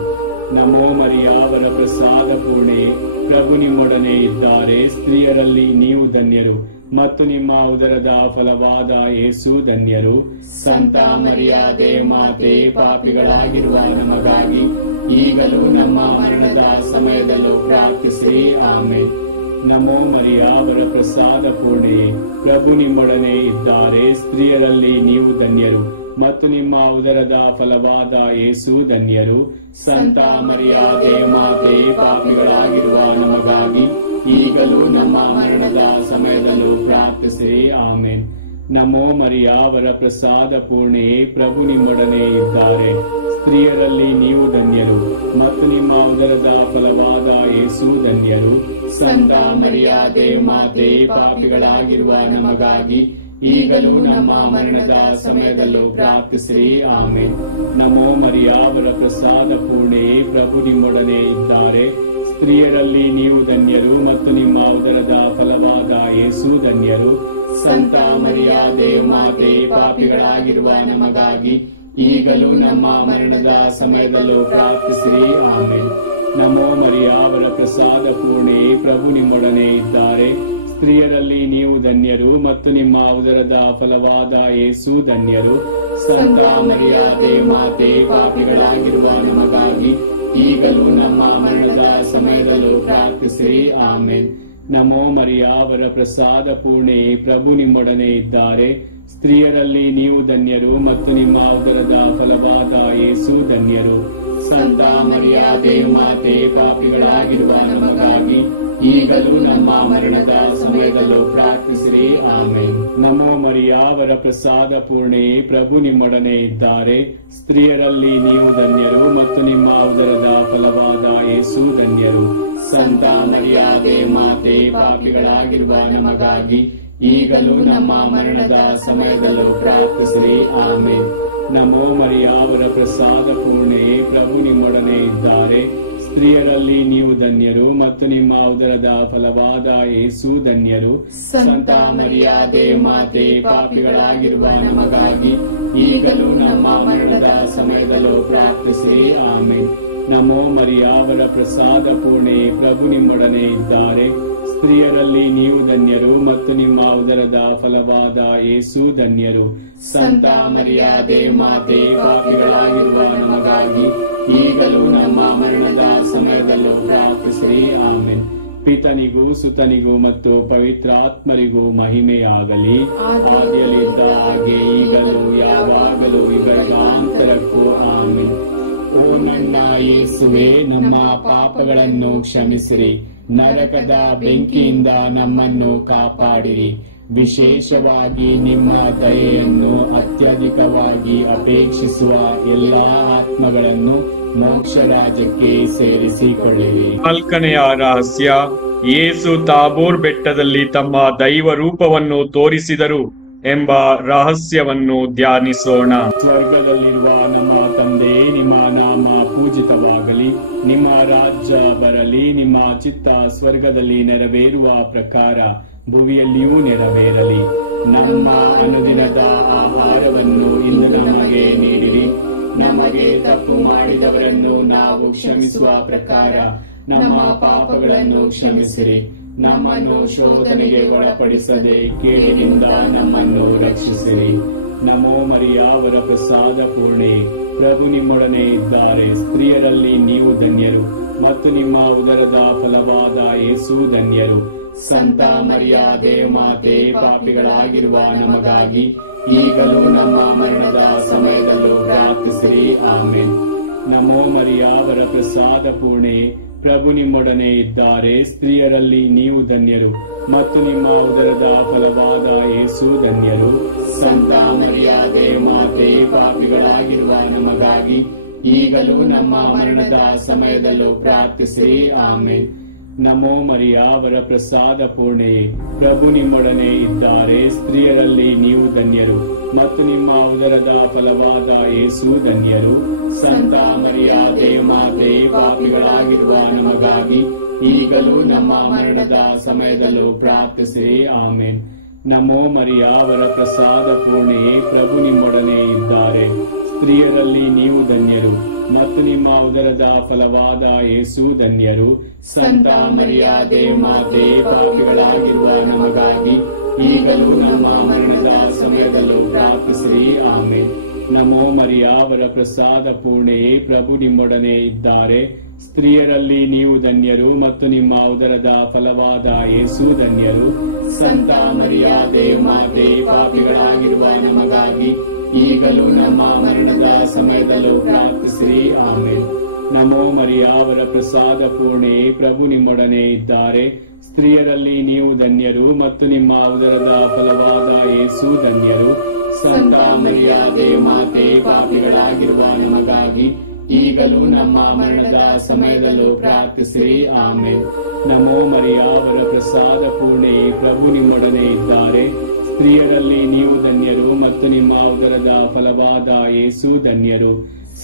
ನಮೋ ಮರಿಯ ವರಪ್ರಸಾದ ಪೂರ್ಣೆ, ಪ್ರಭು ನಿಮ್ಮೊಡನೆ ಇದ್ದಾರೆ. ಸ್ತ್ರೀಯರಲ್ಲಿ ನೀವು ಧನ್ಯರು, ಮತ್ತು ನಿಮ್ಮ ಉದರದ ಫಲವಾದ ಯೇಸು ಧನ್ಯರು. ಸಂತ ಮರಿಯಾದೆ ಮಾತೆ, ಪಾಪಿಗಳಾಗಿರುವ ನಮಗಾಗಿ ಈಗಲೂ ನಮ್ಮ ಮರಣದ ಸಮಯದಲ್ಲೂ ಪ್ರಾರ್ಥಿಸಿರಿ. ಆಮೇನ್. ನಮೋ ಮರಿಯ ವರಪ್ರಸಾದ ಪೂರ್ಣೆ, ಪ್ರಭು ನಿಮ್ಮೊಡನೆ ಇದ್ದಾರೆ. ಸ್ತ್ರೀಯರಲ್ಲಿ ನೀವು ಧನ್ಯರು, ಮತ್ತು ನಿಮ್ಮ ಉದರದ ಫಲವಾದ ಯೇಸು ಧನ್ಯರು. ಸಂತ ಮರಿಯಾದೆ ಮಾತೆ, ಪಾಪಿಗಳಾಗಿರುವ ನಮಗಾಗಿ ಈಗಲೂ ನಮ್ಮ ಮರಣದ ಸಮಯದಲ್ಲೂ ಪ್ರಾರ್ಥಿಸಿರಿ. ಆಮೇನ್. ನಮೋ ಮರಿಯ ವರಪ್ರಸಾದ ಪೂರ್ಣೆ, ಪ್ರಭು ನಿಮ್ಮೊಡನೆ ಇದ್ದಾರೆ. ಸ್ತ್ರೀಯರಲ್ಲಿ ನೀವು ಧನ್ಯರು, ಮತ್ತು ನಿಮ್ಮ ಉದರದ ಫಲವಾದ ಯೇಸು ಧನ್ಯರು. ಸಂತ ಮರಿಯಾದೆ ಮಾತೆ, ಪಾಪಿಗಳಾಗಿರುವ ನಮಗಾಗಿ ಈಗಲೂ ನಮ್ಮ ಮರಣದ ಸಮಯದಲ್ಲೂ ಪ್ರಾರ್ಥಿಸಿರಿ. ಆಮೇನ್. ನಮೋ ಮರಿಯ ವರಪ್ರಸಾದ ಪೂರ್ಣೆ, ಪ್ರಭು ನಿಮ್ಮೊಡನೆ ಇದ್ದಾರೆ. ಸ್ತ್ರೀಯರಲ್ಲಿ ನೀವು ಧನ್ಯರು, ಮತ್ತು ನಿಮ್ಮ ಉದರದ ಫಲವಾದ ಯೇಸು ಧನ್ಯರು. ಸಂತ ಮರಿಯಾದೆ ಮಾತೆ, ಪಾಪಿಗಳಾಗಿರುವ ನಮಗಾಗಿ ಈಗಲೂ ನಮ್ಮ ಮರಣದ ಸಮಯದಲ್ಲೂ ಪ್ರಾರ್ಥಿಸಿರಿ. ಆಮೇನ್. ನಮೋ ಮರಿಯ ವರಪ್ರಸಾದ ಪೂರ್ಣೆ, ಪ್ರಭು ನಿಮ್ಮೊಡನೆ ಇದ್ದಾರೆ. ಸ್ತ್ರೀಯರಲ್ಲಿ ನೀವು ಧನ್ಯರು, ಮತ್ತು ನಿಮ್ಮ ಉದರದ ಫಲವಾದ ಯೇಸು ಧನ್ಯರು. ಸಂತ ಮರಿಯಾದೆ ಮಾತೆ, ಪಾಪಿಗಳಾಗಿರುವ ನಮಗಾಗಿ ಈಗಲೂ ನಮ್ಮ ಮರಣದ ಸಮಯದಲ್ಲೂ ಪ್ರಾರ್ಥಿಸಿರಿ. ಆಮೇನ್. ನಮೋ ಮರಿಯ ವರಪ್ರಸಾದ ಪೂರ್ಣೆ, ಪ್ರಭು ನಿಮ್ಮೊಡನೆ ಇದ್ದಾರೆ. ಸ್ತ್ರೀಯರಲ್ಲಿ ನೀವು ಧನ್ಯರು, ಮತ್ತು ನಿಮ್ಮ ಉದರದ ಫಲವಾದ ಯೇಸು ಧನ್ಯರು. ಸಂತ ಮರಿಯಾದೆ ಮಾತೆ, ಪಾಪಿಗಳಾಗಿರುವ ನಮಗಾಗಿ ಈಗಲೂ ನಮ್ಮ ಮರಣದ ಸಮಯದಲ್ಲೂ ಪ್ರಾರ್ಥಿಸಿರಿ. ಆಮೇನ್. ನಮೋ ಮರಿಯ ವರಪ್ರಸಾದ ಪೂರ್ಣೆ, ಪ್ರಭು ನಿಮ್ಮೊಡನೆ ಇದ್ದಾರೆ. ಸ್ತ್ರೀಯರಲ್ಲಿ ನೀವು ಧನ್ಯರು, ಮತ್ತು ನಿಮ್ಮ ಉದರದ ಫಲವಾದ ಯೇಸು ಧನ್ಯರು. ಸಂತ ಮರಿಯಾದೆ ಮಾತೆ, ಪಾಪಿಗಳಾಗಿರುವ ನಮಗಾಗಿ ಈಗಲೂ ನಮ್ಮ ಮರಣದ ಸಮಯದಲ್ಲೂ ಪ್ರಾರ್ಥಿಸಿರಿ. ಆಮೇನ್. ನಮೋ ಮರಿಯ ವರಪ್ರಸಾದ ಪೂರ್ಣೆ, ಪ್ರಭು ನಿಮ್ಮೊಡನೆ ಇದ್ದಾರೆ. ಸ್ತ್ರೀಯರಲ್ಲಿ ನೀವು ಧನ್ಯರು, ಮತ್ತು ನಿಮ್ಮ ಉದರದ ಫಲವಾದ ಯೇಸು ಧನ್ಯರು. ಸಂತ ಮರಿಯಾದೆ ಮಾತೆ, ಪಾಪಿಗಳಾಗಿರುವ ನಮಗಾಗಿ ಈಗಲೂ ನಮ್ಮ ಮರಣದ ಸಮಯದಲ್ಲೂ ಪ್ರಾರ್ಥಿಸಿರಿ. ಆಮೇನ್. ನಮೋ ಮರಿಯ ವರಪ್ರಸಾದ ಪೂರ್ಣೆ, ಪ್ರಭು ನಿಮ್ಮೊಡನೆ ಇದ್ದಾರೆ. ಸ್ತ್ರೀಯರಲ್ಲಿ ನೀವು ಧನ್ಯರು, ಮತ್ತು ನಿಮ್ಮ ಉದರದ ಫಲವಾದ ಯೇಸು ಧನ್ಯರು. ಸಂತ ಮರಿಯಾದೆ ಮಾತೆ, ಪಾಪಿಗಳಾಗಿರುವ ನಮಗಾಗಿ ಈಗಲೂ ನಮ್ಮ ಮರಣದ ಸಮಯದಲ್ಲೂ ಪ್ರಾರ್ಥಿಸಿರಿ. ಆಮೇನ್. ಪಿತನಿಗೂ ಸುತನಿಗೂ ಮತ್ತು ಪವಿತ್ರಾತ್ಮರಿಗೂ ಮಹಿಮೆಯಾಗಲಿ, ಆದಿಯಲ್ಲಿದ್ದ ಹಾಗೆ ಈಗಲೂ ಯಾವಾಗಲೂ ಯುಗಾಂತರಕ್ಕೂ. ಆಮೇನ್. ಓ ನನ್ನ ಯೇಸುವೆ, ನಮ್ಮ ಪಾಪಗಳನ್ನು ಕ್ಷಮಿಸಿರಿ, ನರಕದ ಬೆಂಕಿಯಿಂದ ನಮ್ಮನ್ನು ಕಾಪಾಡಿರಿ. ವಿಶೇಷವಾಗಿ ನಿಮ್ಮ ದಯೆಯನ್ನು ಅತ್ಯಧಿಕವಾಗಿ ಅಪೇಕ್ಷಿಸುವ ಎಲ್ಲಾ ಆತ್ಮಗಳನ್ನು ಮೋಕ್ಷ ರಾಜ್ಯಕ್ಕೆ ಸೇರಿಸಿಕೊಳ್ಳಿರಿ. 4ನೆಯ ರಹಸ್ಯ, ಯೇಸು ತಾಬೋರ್ ಬೆಟ್ಟದಲ್ಲಿ ತಮ್ಮ ದೈವ ರೂಪವನ್ನು ತೋರಿಸಿದರು ಎಂಬ ರಹಸ್ಯವನ್ನು ಧ್ಯಾನಿಸೋಣ. ಸ್ವರ್ಗದಲ್ಲಿರುವ ನಮ್ಮ ತಂದೆ, ನಿಮ್ಮ ನಾಮ ಪೂಜಿತವಾಗಲಿ, ನಿಮ್ಮ ರಾಜ್ಯ ಬರಲಿ, ನಿಮ್ಮ ಚಿತ್ತ ಸ್ವರ್ಗದಲ್ಲಿ ನೆರವೇರುವ ಪ್ರಕಾರ ಭುವಿಯಲ್ಲಿಯೂ ನೆರವೇರಲಿ. ನಮ್ಮ ಅನುದಿನದ ಆಹಾರವನ್ನು ಇಂದು ನಮಗೆ ನೀಡಿರಿ. ನಮಗೆ ತಪ್ಪು ಮಾಡಿದವರನ್ನು ನಾವು ಕ್ಷಮಿಸುವ ಪ್ರಕಾರ ನಮ್ಮ ಪಾಪಗಳನ್ನು ಕ್ಷಮಿಸಿರಿ. ನಮ್ಮನ್ನು ಶೋಧನೆಗೆ ಒಳಪಡಿಸದೆ ಕೇಡಿನಿಂದ ನಮ್ಮನ್ನು ರಕ್ಷಿಸಿರಿ. ನಮೋ ಮರಿಯ ವರಪ್ರಸಾದ ಪೂರ್ಣೆ, ಪ್ರಭು ನಿಮ್ಮೊಡನೆ ಇದ್ದಾರೆ. ಸ್ತ್ರೀಯರಲ್ಲಿ ನೀವು ಧನ್ಯರು, ಮತ್ತು ನಿಮ್ಮ ಉದರದ ಫಲವಾದ ಯೇಸು ಧನ್ಯರು. ಸಂತ ಮರಿಯ ದೇವಮಾತೆ ಪಾಪಿಗಳಾಗಿರುವ ನಮಗಾಗಿ ಈಗಲೂ ನಮ್ಮ ಮರಣದ ಸಮಯದಲ್ಲೂ ಪ್ರಾರ್ಥಿಸಿರಿ. ಆಮೆನ್. ನಮೋ ಮರಿಯ ವರಪ್ರಸಾದ ಪೂರ್ಣೆ, ಪ್ರಭು ನಿಮ್ಮೊಡನೆ ಇದ್ದಾರೆ. ಸ್ತ್ರೀಯರಲ್ಲಿ ನೀವು ಧನ್ಯರು ಮತ್ತು ನಿಮ್ಮ ಉದರದ ಫಲವಾದ ಯೇಸು ಧನ್ಯರು. ಸಂತ ಮರಿಯ ದೇವಮಾತೆ ಪಾಪಿಗಳಾಗಿರುವ ನಮಗಾಗಿ ಈಗಲೂ ನಮ್ಮ ಮರಣದ ಸಮಯದಲ್ಲೂ ಪ್ರಾರ್ಥಿಸಿರಿ. ಆಮೆನ್. ನಮೋ ಮರಿಯ ವರಪ್ರಸಾದ ಪೂರ್ಣೆ, ಪ್ರಭು ನಿಮ್ಮೊಡನೆ ಇದ್ದಾರೆ. ಸ್ತ್ರೀಯರಲ್ಲಿ ನೀವು ಧನ್ಯರು ಮತ್ತು ನಿಮ್ಮ ಉದರದ ಫಲವಾದ ಯೇಸು ಧನ್ಯರು. ಸಂತ ಮರಿಯ ದೇವಮಾತೆ ಪಾಪಿಗಳಾಗಿರುವ ನಮಗಾಗಿ ಈಗಲೂ ನಮ್ಮ ಮರಣದ ಸಮಯದಲ್ಲೂ ಪ್ರಾರ್ಥಿಸಿರಿ. ಆಮೆನ್. ನಮೋ ಮರಿಯ ವರಪ್ರಸಾದ ಪೂರ್ಣೆ, ಪ್ರಭು ನಿಮ್ಮೊಡನೆ ಇದ್ದಾರೆ. ಸ್ತ್ರೀಯರಲ್ಲಿ ನೀವು ಧನ್ಯರು ಮತ್ತು ನಿಮ್ಮ ಉದರದ ಫಲವಾದ ಯೇಸು ಧನ್ಯರು. ಸಂತ ಮರಿಯ ದೇವಮಾತೆ ಪಾಪಿಗಳಾಗಿರುವ ನಮಗಾಗಿ ಈಗಲೂ ನಮ್ಮ ಮರಣದ ಸಮಯದಲ್ಲೂ ಪ್ರಾರ್ಥಿಸಿರಿ. ಆಮೆನ್. ನಮೋ ಮರಿಯ ವರಪ್ರಸಾದ ಪೂರ್ಣೆ, ಪ್ರಭು ನಿಮ್ಮೊಡನೆ ಇದ್ದಾರೆ. ಸ್ತ್ರೀಯರಲ್ಲಿ ನೀವು ಧನ್ಯರು ಮತ್ತು ನಿಮ್ಮ ಉದರದ ಫಲವಾದ ಯೇಸು ಧನ್ಯರು. ಸಂತ ಮರಿಯ ದೇವಮಾತೆ ಪಾಪಿಗಳಾಗಿರುವ ನಮಗಾಗಿ ಈಗಲೂ ನಮ್ಮ ಮರಣದ ಸಮಯದಲ್ಲೂ ಪ್ರಾರ್ಥಿಸಿರಿ. ಆಮೆನ್. ನಮೋ ಮರಿಯ ವರಪ್ರಸಾದ ಪೂರ್ಣೆ, ಪ್ರಭು ನಿಮ್ಮೊಡನೆ ಇದ್ದಾರೆ. ಸ್ತ್ರೀಯರಲ್ಲಿ ನೀವು ಧನ್ಯರು ಮತ್ತು ನಿಮ್ಮ ಉದರದ ಫಲವಾದ ಯೇಸು ಧನ್ಯರು. ಸಂತ ಮರಿಯ ದೇವಮಾತೆ ಪಾಪಿಗಳಾಗಿರುವ ನಮಗಾಗಿ ಈಗಲೂ ನಮ್ಮ ಮರಣದ ಸಮಯದಲ್ಲೂ ಪ್ರಾರ್ಥಿಸಿರಿ. ಆಮೆನ್. ನಮೋ ಮರಿಯ ವರಪ್ರಸಾದ ಪೂರ್ಣೆ, ಪ್ರಭು ನಿಮ್ಮೊಡನೆ ಇದ್ದಾರೆ. ಸ್ತ್ರೀಯರಲ್ಲಿ ನೀವು ಧನ್ಯರು ಮತ್ತು ನಿಮ್ಮ ಉದರದ ಫಲವಾದ ಯೇಸು ಧನ್ಯರು.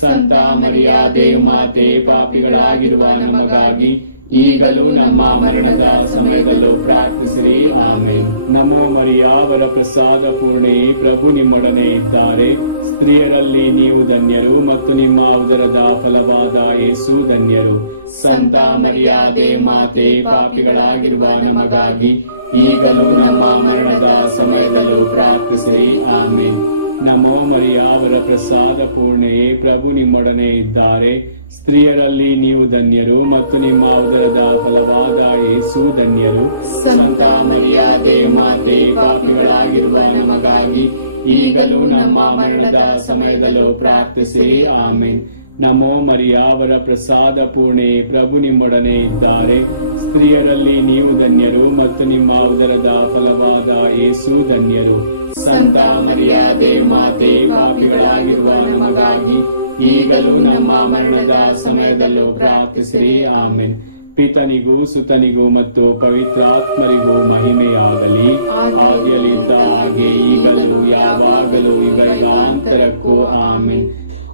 ಸಂತ ಮರಿಯ ದೇವಮಾತೆ ಪಾಪಿಗಳಾಗಿರುವ ನಮಗಾಗಿ ಈಗಲೂ ನಮ್ಮ ಮರಣದ ಸಮಯದಲ್ಲೂ ಪ್ರಾರ್ಥಿಸಿರಿ. ಆಮೆನ್. ನಮೋ ಮರಿಯ ವರಪ್ರಸಾದ ಪೂರ್ಣೆ, ಪ್ರಭು ನಿಮ್ಮೊಡನೆ ಇದ್ದಾರೆ. ಸ್ತ್ರೀಯರಲ್ಲಿ ನೀವು ಧನ್ಯರು ಮತ್ತು ನಿಮ್ಮ ಉದರದ ಫಲವಾದ ಯೇಸು ಧನ್ಯರು. ಸಂತ ಮರಿಯ ದೇವಮಾತೆ ಪಾಪಿಗಳಾಗಿರುವ ನಮಗಾಗಿ ಈಗಲೂ ನಮ್ಮ ಮರಣದ ಸಮಯದಲ್ಲೂ ಪ್ರಾರ್ಥಿಸಿರಿ. ಆಮೆನ್. ನಮೋ ಮರಿಯ ವರಪ್ರಸಾದ ಪೂರ್ಣೆ, ಪ್ರಭು ನಿಮ್ಮೊಡನೆ ಇದ್ದಾರೆ. ಸ್ತ್ರೀಯರಲ್ಲಿ ನೀವು ಧನ್ಯರು ಮತ್ತು ನಿಮ್ಮ ಉದರದ ಫಲವಾದ ಯೇಸು ಧನ್ಯರು. ಸಂತ ಮರಿಯ ದೇವಮಾತೆ ಪಾಪಿಗಳಾಗಿರುವ ನಮಗಾಗಿ ಈಗಲೂ ನಮ್ಮ ಮರಣದ ಸಮಯದಲ್ಲೂ ಪ್ರಾರ್ಥಿಸಿರಿ. ಆಮೆನ್. ನಮೋ ಮರಿಯ ವರಪ್ರಸಾದ ಪೂರ್ಣೆ, ಪ್ರಭು ನಿಮ್ಮೊಡನೆ ಇದ್ದಾರೆ. ಸ್ತ್ರೀಯರಲ್ಲಿ ನೀವು ಧನ್ಯರು ಮತ್ತು ನಿಮ್ಮ ಉದರದ ಫಲವಾದ ಯೇಸು ಧನ್ಯರು. ಸಂತ ಮರಿಯ ದೇವಮಾತೆ ಪಾಪಿಗಳಾಗಿರುವ ನಮಗಾಗಿ ಈಗಲೂ ನಮ್ಮ ಮರಣದ ಸಮಯದಲ್ಲೂ ಪ್ರಾರ್ಥಿಸಿರಿ. ಆಮೆನ್. ಪಿತನಿಗೂ ಸುತನಿಗೂ ಮತ್ತು ಪವಿತ್ರಾತ್ಮರಿಗೂ ಮಹಿಮೆಯಾಗಲಿ. ಆದಿಯಲ್ಲಿದ್ದ ಹಾಗೆ ಈಗಲೂ ಯಾವಾಗಲೂ ಯುಗಾಂತರಕ್ಕೂ. ಆಮೆನ್.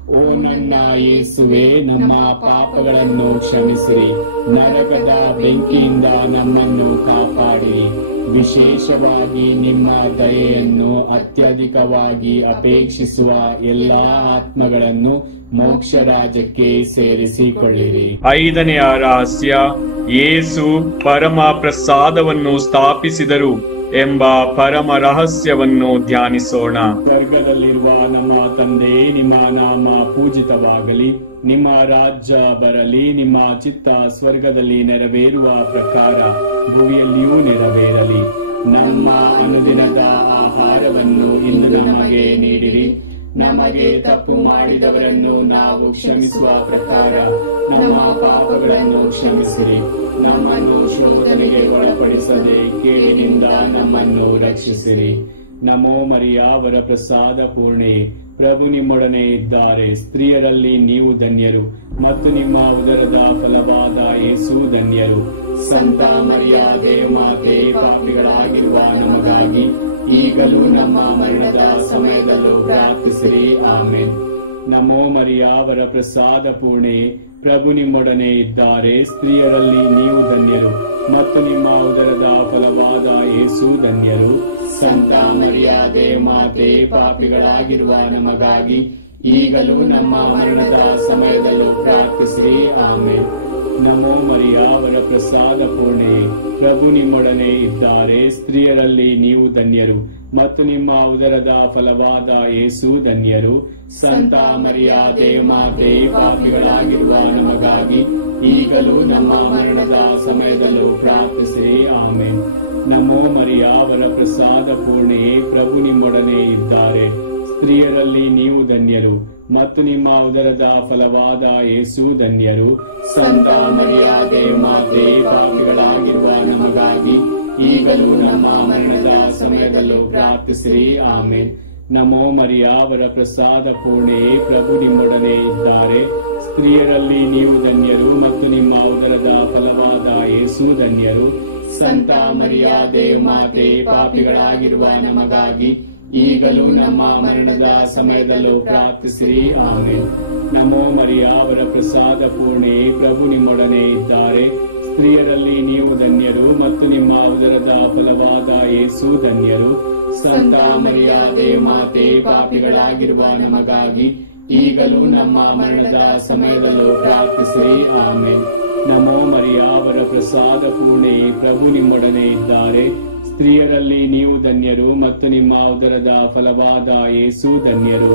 ಓ ನನ್ನ ಯೇಸುವೆ, ನಮ್ಮ ಪಾಪಗಳನ್ನು ಕ್ಷಮಿಸಿರಿ, ನರಕದ ಬೆಂಕಿಯಿಂದ ನಮ್ಮನ್ನು ಕಾಪಾಡಿರಿ. ವಿಶೇಷವಾಗಿ ನಿಮ್ಮ ದಯೆಯನ್ನು ಅತ್ಯಧಿಕವಾಗಿ ಅಪೇಕ್ಷಿಸುವ ಎಲ್ಲಾ ಆತ್ಮಗಳನ್ನು ಮೋಕ್ಷ ರಾಜ್ಯಕ್ಕೆ ಸೇರಿಸಿಕೊಳ್ಳಿರಿ. ಐದನೆಯ ರಹಸ್ಯ, ಯೇಸು ಪರಮ ಪ್ರಸಾದವನ್ನು ಸ್ಥಾಪಿಸಿದರು ಎಂಬ ಪರಮ ರಹಸ್ಯವನ್ನು ಧ್ಯಾನಿಸೋಣ. ಸ್ವರ್ಗದಲ್ಲಿರುವ ನಮ್ಮ ತಂದೆ, ನಿಮ್ಮ ನಾಮ ಪೂಜಿತವಾಗಲಿ, ನಿಮ್ಮ ರಾಜ್ಯ ಬರಲಿ, ನಿಮ್ಮ ಚಿತ್ತ ಸ್ವರ್ಗದಲ್ಲಿ ನೆರವೇರುವ ಪ್ರಕಾರ ಭೂಮಿಯಲ್ಲಿಯೂ ನೆರವೇರಲಿ. ನಮ್ಮ ಅನುದಿನದ ಆಹಾರವನ್ನು ಇಂದು ನಮಗೆ ನೀಡಿರಿ. ನಮಗೆ ತಪ್ಪು ಮಾಡಿದವರನ್ನು ನಾವು ಕ್ಷಮಿಸುವ ಪ್ರಕಾರ ನಮ್ಮ ಪಾಪಗಳನ್ನು ಕ್ಷಮಿಸಿರಿ. ನಮ್ಮನ್ನು ಶೋಧನೆಗೆ ಒಳಪಡಿಸದೆ ಕೇಡಿನಿಂದ ನಮ್ಮನ್ನು ರಕ್ಷಿಸಿರಿ. ನಮೋ ಮರಿಯ ವರಪ್ರಸಾದ ಪೂರ್ಣೆ, ಪ್ರಭು ನಿಮ್ಮೊಡನೆ ಇದ್ದಾರೆ. ಸ್ತ್ರೀಯರಲ್ಲಿ ನೀವು ಧನ್ಯರು ಮತ್ತು ನಿಮ್ಮ ಉದರದ ಫಲವಾದ ಯೇಸು ಧನ್ಯರು. ಸಂತ ಮರಿಯ ದೇವಮಾತೆ ಪಾಪಿಗಳಾಗಿರುವ ನಮಗಾಗಿ ಈಗಲೂ ನಮ್ಮ ಮರಣದ ಸಮಯದಲ್ಲೂ ಪ್ರಾರ್ಥಿಸಿರಿ. ಆಮೆನ್. ನಮೋ ಮರಿಯ ವರಪ್ರಸಾದ ಪೂರ್ಣೆ, ಪ್ರಭು ನಿಮ್ಮೊಡನೆ ಇದ್ದಾರೆ. ಸ್ತ್ರೀಯರಲ್ಲಿ ನೀವು ಧನ್ಯರು ಮತ್ತು ನಿಮ್ಮ ಉದರದ ಫಲವಾದ ಯೇಸು ಧನ್ಯರು. ಸಂತ ಮರಿಯ ದೇವಮಾತೆ ಪಾಪಿಗಳಾಗಿರುವ ನಮಗಾಗಿ ಈಗಲೂ ನಮ್ಮ ಮರಣದ ಸಮಯದಲ್ಲೂ ಪ್ರಾರ್ಥಿಸಿರಿ. ಆಮೆನ್. ನಮೋ ಮರಿಯ ವರಪ್ರಸಾದ ಪೂರ್ಣೆ, ಪ್ರಭು ನಿಮ್ಮೊಡನೆ ಇದ್ದಾರೆ. ಸ್ತ್ರೀಯರಲ್ಲಿ ನೀವು ಧನ್ಯರು ಮತ್ತು ನಿಮ್ಮ ಉದರದ ಫಲವಾದ ಯೇಸು ಧನ್ಯರು. ಸಂತ ಮರಿಯ ದೇವಮಾತೆ ಪಾಪಿಗಳಾಗಿರುವ ನಮಗಾಗಿ ಈಗಲೂ ನಮ್ಮ ಮರಣದ ಸಮಯದಲ್ಲೂ ಪ್ರಾರ್ಥಿಸಿರಿ. ಆಮೆನ್. ಪ್ರಸಾದ ಪೂರ್ಣೆಯೇ, ಪ್ರಭು ನಿಮ್ಮೊಡನೆ ಇದ್ದಾರೆ. ಸ್ತ್ರೀಯರಲ್ಲಿ ನೀವು ಧನ್ಯರು ಮತ್ತು ನಿಮ್ಮ ಉದರದ ಫಲವಾದ ಯೇಸು ಧನ್ಯರು. ಸಂತ ಮರಿಯಾದೆ ಮಾತೆ, ಪಾಪಿಗಳಾಗಿರುವ ನಮಗಾಗಿ ಈಗಲೂ ನಮ್ಮ ಮರಣದ ಸಮಯದಲ್ಲೂ ಪ್ರಾರ್ಥಿಸಿರಿ. ಆಮೇನ್. ನಮೋ ಮರಿಯಾವರ ಪ್ರಸಾದ ಪೂರ್ಣೆಯೇ, ಪ್ರಭು ನಿಮ್ಮೊಡನೆ ಇದ್ದಾರೆ. ಸ್ತ್ರೀಯರಲ್ಲಿ ನೀವು ಧನ್ಯರು ಮತ್ತು ನಿಮ್ಮ ಉದರದ ಫಲವಾದ ಯೇಸು ಧನ್ಯರು. ಸಂತ ಮರಿಯಾದೆ ಮಾತೆ, ಪಾಪಿಗಳಾಗಿರುವ ನಮಗಾಗಿ ಈಗಲೂ ನಮ್ಮ ಮರಣದ ಸಮಯದಲ್ಲೂ ಪ್ರಾರ್ಥಿಸಿರಿ. ಆಮೇನ್. ನಮೋ ಮರಿಯಾವರ ಪ್ರಸಾದ ಪೂರ್ಣೆಯೇ, ಪ್ರಭು ನಿಮ್ಮೊಡನೆ ಇದ್ದಾರೆ. ಸ್ತ್ರೀಯರಲ್ಲಿ ನೀವು ಧನ್ಯರು ಮತ್ತು ನಿಮ್ಮ ಉದರದ ಫಲವಾದ ಯೇಸು ಧನ್ಯರು. ಸಂತ ಮರಿಯಾದೆ ಮಾತೆ, ಪಾಪಿಗಳಾಗಿರುವ ನಮಗಾಗಿ ಈಗಲೂ ನಮ್ಮ ಮರಣದ ಸಮಯದಲ್ಲೂ ಪ್ರಾರ್ಥಿಸಿರಿ. ಆಮೇನ್. ನಮೋ ಮರಿಯಾವರ ಪ್ರಸಾದ ಪೂರ್ಣೆಯೇ, ಪ್ರಭು ನಿಮ್ಮೊಡನೆ ಇದ್ದಾರೆ. ಸ್ತ್ರೀಯರಲ್ಲಿ ನೀವು ಧನ್ಯರು ಮತ್ತು ನಿಮ್ಮ ಉದರದ ಫಲವಾದ ಯೇಸು ಧನ್ಯರು.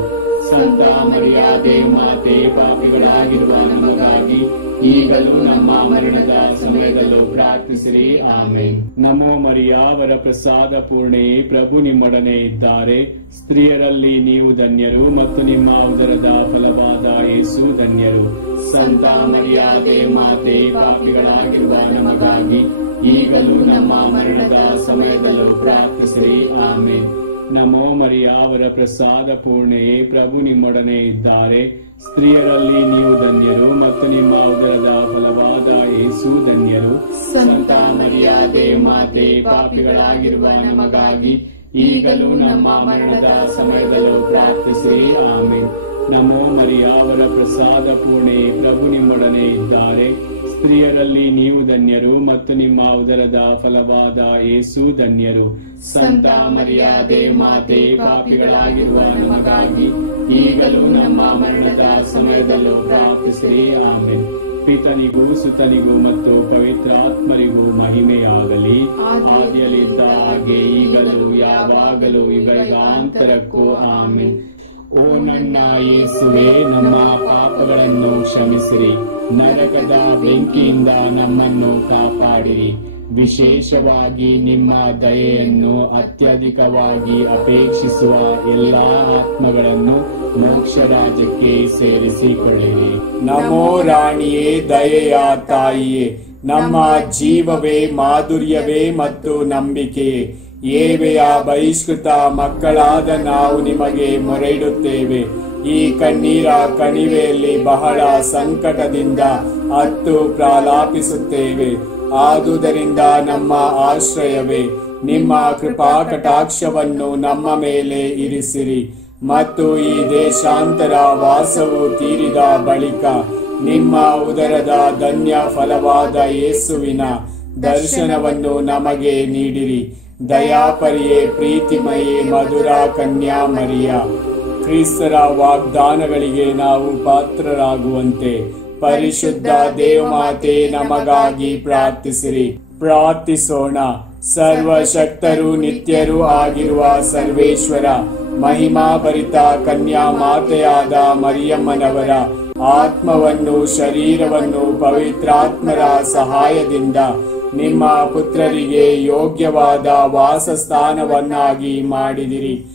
ಸಂತ ಮರಿಯಾದೆ ಮಾತೆ, ಪಾಪಿಗಳಾಗಿರುವ ನಮಗಾಗಿ ಈಗಲೂ ನಮ್ಮ ಮರಣದ ಸಮಯದಲ್ಲೂ ಪ್ರಾರ್ಥಿಸಿರಿ. ಆಮೇನ್. ನಮೋ ಮರಿಯಾವರ ಪ್ರಸಾದ ಪೂರ್ಣೆಯೇ, ಪ್ರಭು ನಿಮ್ಮೊಡನೆ ಇದ್ದಾರೆ. ಸ್ತ್ರೀಯರಲ್ಲಿ ನೀವು ಧನ್ಯರು ಮತ್ತು ನಿಮ್ಮ ಉದರದ ಫಲವಾದ ಯೇಸು ಧನ್ಯರು. ಸಂತ ಮರಿಯಾದೆ ಮಾತೆ, ಪಾಪಿಗಳಾಗಿರುವ ನಮಗಾಗಿ ಈಗಲೂ ನಮ್ಮ ಮರಣದ ಸಮಯದಲ್ಲೂ ಪ್ರಾರ್ಥಿಸಿರಿ. ಆಮೇನ್. ನಮೋ ಮರಿಯಾವರ ಪ್ರಸಾದ ಪೂರ್ಣೆಯೇ, ಪ್ರಭು ನಿಮ್ಮೊಡನೆ ಇದ್ದಾರೆ. ಸ್ತ್ರೀಯರಲ್ಲಿ ನೀವು ಧನ್ಯರು ಮತ್ತು ನಿಮ್ಮ ಉದರದ ಫಲವಾದ ಯೇಸು ಧನ್ಯರು. ಸಂತ ಮರಿಯಾದೆ ಮಾತೆ, ಪಾಪಿಗಳಾಗಿರುವ ನಮಗಾಗಿ ಈಗಲೂ ನಮ್ಮ ಮರಣದ ಸಮಯದಲ್ಲೂ ಪ್ರಾರ್ಥಿಸಿರಿ. ಆಮೇನ್. ನಮೋ ಮರಿಯಾವರ ಪ್ರಸಾದ ಪೂರ್ಣೆಯೇ, ಪ್ರಭು ನಿಮ್ಮೊಡನೆ ಇದ್ದಾರೆ. ಸ್ತ್ರೀಯರಲ್ಲಿ ನೀವು ಧನ್ಯರು ಮತ್ತು ನಿಮ್ಮ ಉದರದ ಫಲವಾದ ಯೇಸು ಧನ್ಯರು. ಸಂತ ಮರಿಯಾದೆ ಮಾತೆ, ಪಾಪಿಗಳಾಗಿರುವ ನಮಗಾಗಿ ಈಗಲೂ ನಮ್ಮ ಮರಣದ ಸಮಯದಲ್ಲೂ ಪ್ರಾರ್ಥಿಸಿರಿ. ಆಮೇನ್. ಪಿತನಿಗೂ ಸುತನಿಗೂ ಮತ್ತು ಪವಿತ್ರಾತ್ಮರಿಗೂ ಮಹಿಮೆಯಾಗಲಿ, ಆದಿಯಲ್ಲಿದ್ದ ಹಾಗೆ ಈಗಲೂ ಯಾವಾಗಲೂ ಯುಗಾಂತರಕ್ಕೂ. ಆಮೇನ್. ಓ ನನ್ನ ಯೇಸುವೆ, ನಮ್ಮ ಪಾಪಗಳನ್ನು ಕ್ಷಮಿಸಿರಿ, ನರಕದ ಬೆಂಕಿಯಿಂದ ನಮ್ಮನ್ನು ಕಾಪಾಡಿರಿ. ವಿಶೇಷವಾಗಿ ನಿಮ್ಮ ದಯೆಯನ್ನು ಅತ್ಯಧಿಕವಾಗಿ ಅಪೇಕ್ಷಿಸುವ ಎಲ್ಲಾ ಆತ್ಮಗಳನ್ನು ಮೋಕ್ಷ ರಾಜ್ಯಕ್ಕೆ ಸೇರಿಸಿಕೊಳ್ಳಿರಿ. ನಮೋ ರಾಣಿಯೇ, ದಯೆಯ ತಾಯಿಯೇ, ನಮ್ಮ ಜೀವವೇ, ಮಾಧುರ್ಯವೇ ಮತ್ತು ನಂಬಿಕೆಯೇ, ಏವೆಯ ಬಹಿಷ್ಕೃತ ಮಕ್ಕಳಾದ ನಾವು ನಿಮಗೆ ಮೊರೆಯಿಡುತ್ತೇವೆ. ಈ ಕಣ್ಣೀರ ಕಣಿವೆಯಲ್ಲಿ ಬಹಳ ಸಂಕಟದಿಂದ ಅತ್ತು ಪ್ರಲಾಪಿಸುತ್ತೇವೆ. ಆದುದರಿಂದ ನಮ್ಮ ಆಶ್ರಯವೇ, ನಿಮ್ಮ ಕೃಪಾ ಕಟಾಕ್ಷವನ್ನು ನಮ್ಮ ಮೇಲೆ ಇರಿಸಿರಿ ಮತ್ತು ಈ ದೇಶಾಂತರ ವಾಸವು ತೀರಿದ ಬಳಿಕ ನಿಮ್ಮ ಉದರದ ಧನ್ಯ ಫಲವಾದ ಯೇಸುವಿನ ದರ್ಶನವನ್ನು ನಮಗೆ ನೀಡಿರಿ. ದಯಾಪರಿಯೇ, ಪ್ರೀತಿಮಯೇ, ಮಧುರ ಕನ್ಯಾ ಮರಿಯ, ಕ್ರಿಸ್ತರ ವಾಗ್ದಾನಗಳಿಗೆ ನಾವು ಪಾತ್ರರಾಗುವಂತೆ ಪರಿಶುದ್ಧ ದೇವಮಾತೆ ನಮಗಾಗಿ ಪ್ರಾರ್ಥಿಸಿರಿ. ಪ್ರಾರ್ಥಿಸೋಣ. ಸರ್ವಶಕ್ತರು ನಿತ್ಯರೂ ಆಗಿರುವ ಸರ್ವೇಶ್ವರ, ಮಹಿಮಾಭರಿತ ಕನ್ಯಾ ಮಾತೆಯಾದ ಮರಿಯಮ್ಮನವರ ಆತ್ಮವನ್ನು ಶರೀರವನ್ನು ಪವಿತ್ರಾತ್ಮರ ಸಹಾಯದಿಂದ ನಿಮ್ಮ ಪುತ್ರರಿಗೆ ಯೋಗ್ಯವಾದ ವಾಸಸ್ಥಾನವನ್ನಾಗಿ ಮಾಡಿದಿರಿ.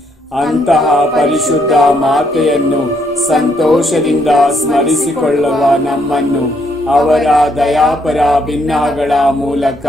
ಅಂತಹ ಪರಿಶುದ್ಧ ಮಾತೆಯನ್ನು ಸಂತೋಷದಿಂದ ಸ್ಮರಿಸಿಕೊಳ್ಳುವ ನಮ್ಮನ್ನು ಅವರ ದಯಾಪರ ಭಿನ್ನಗಳ ಮೂಲಕ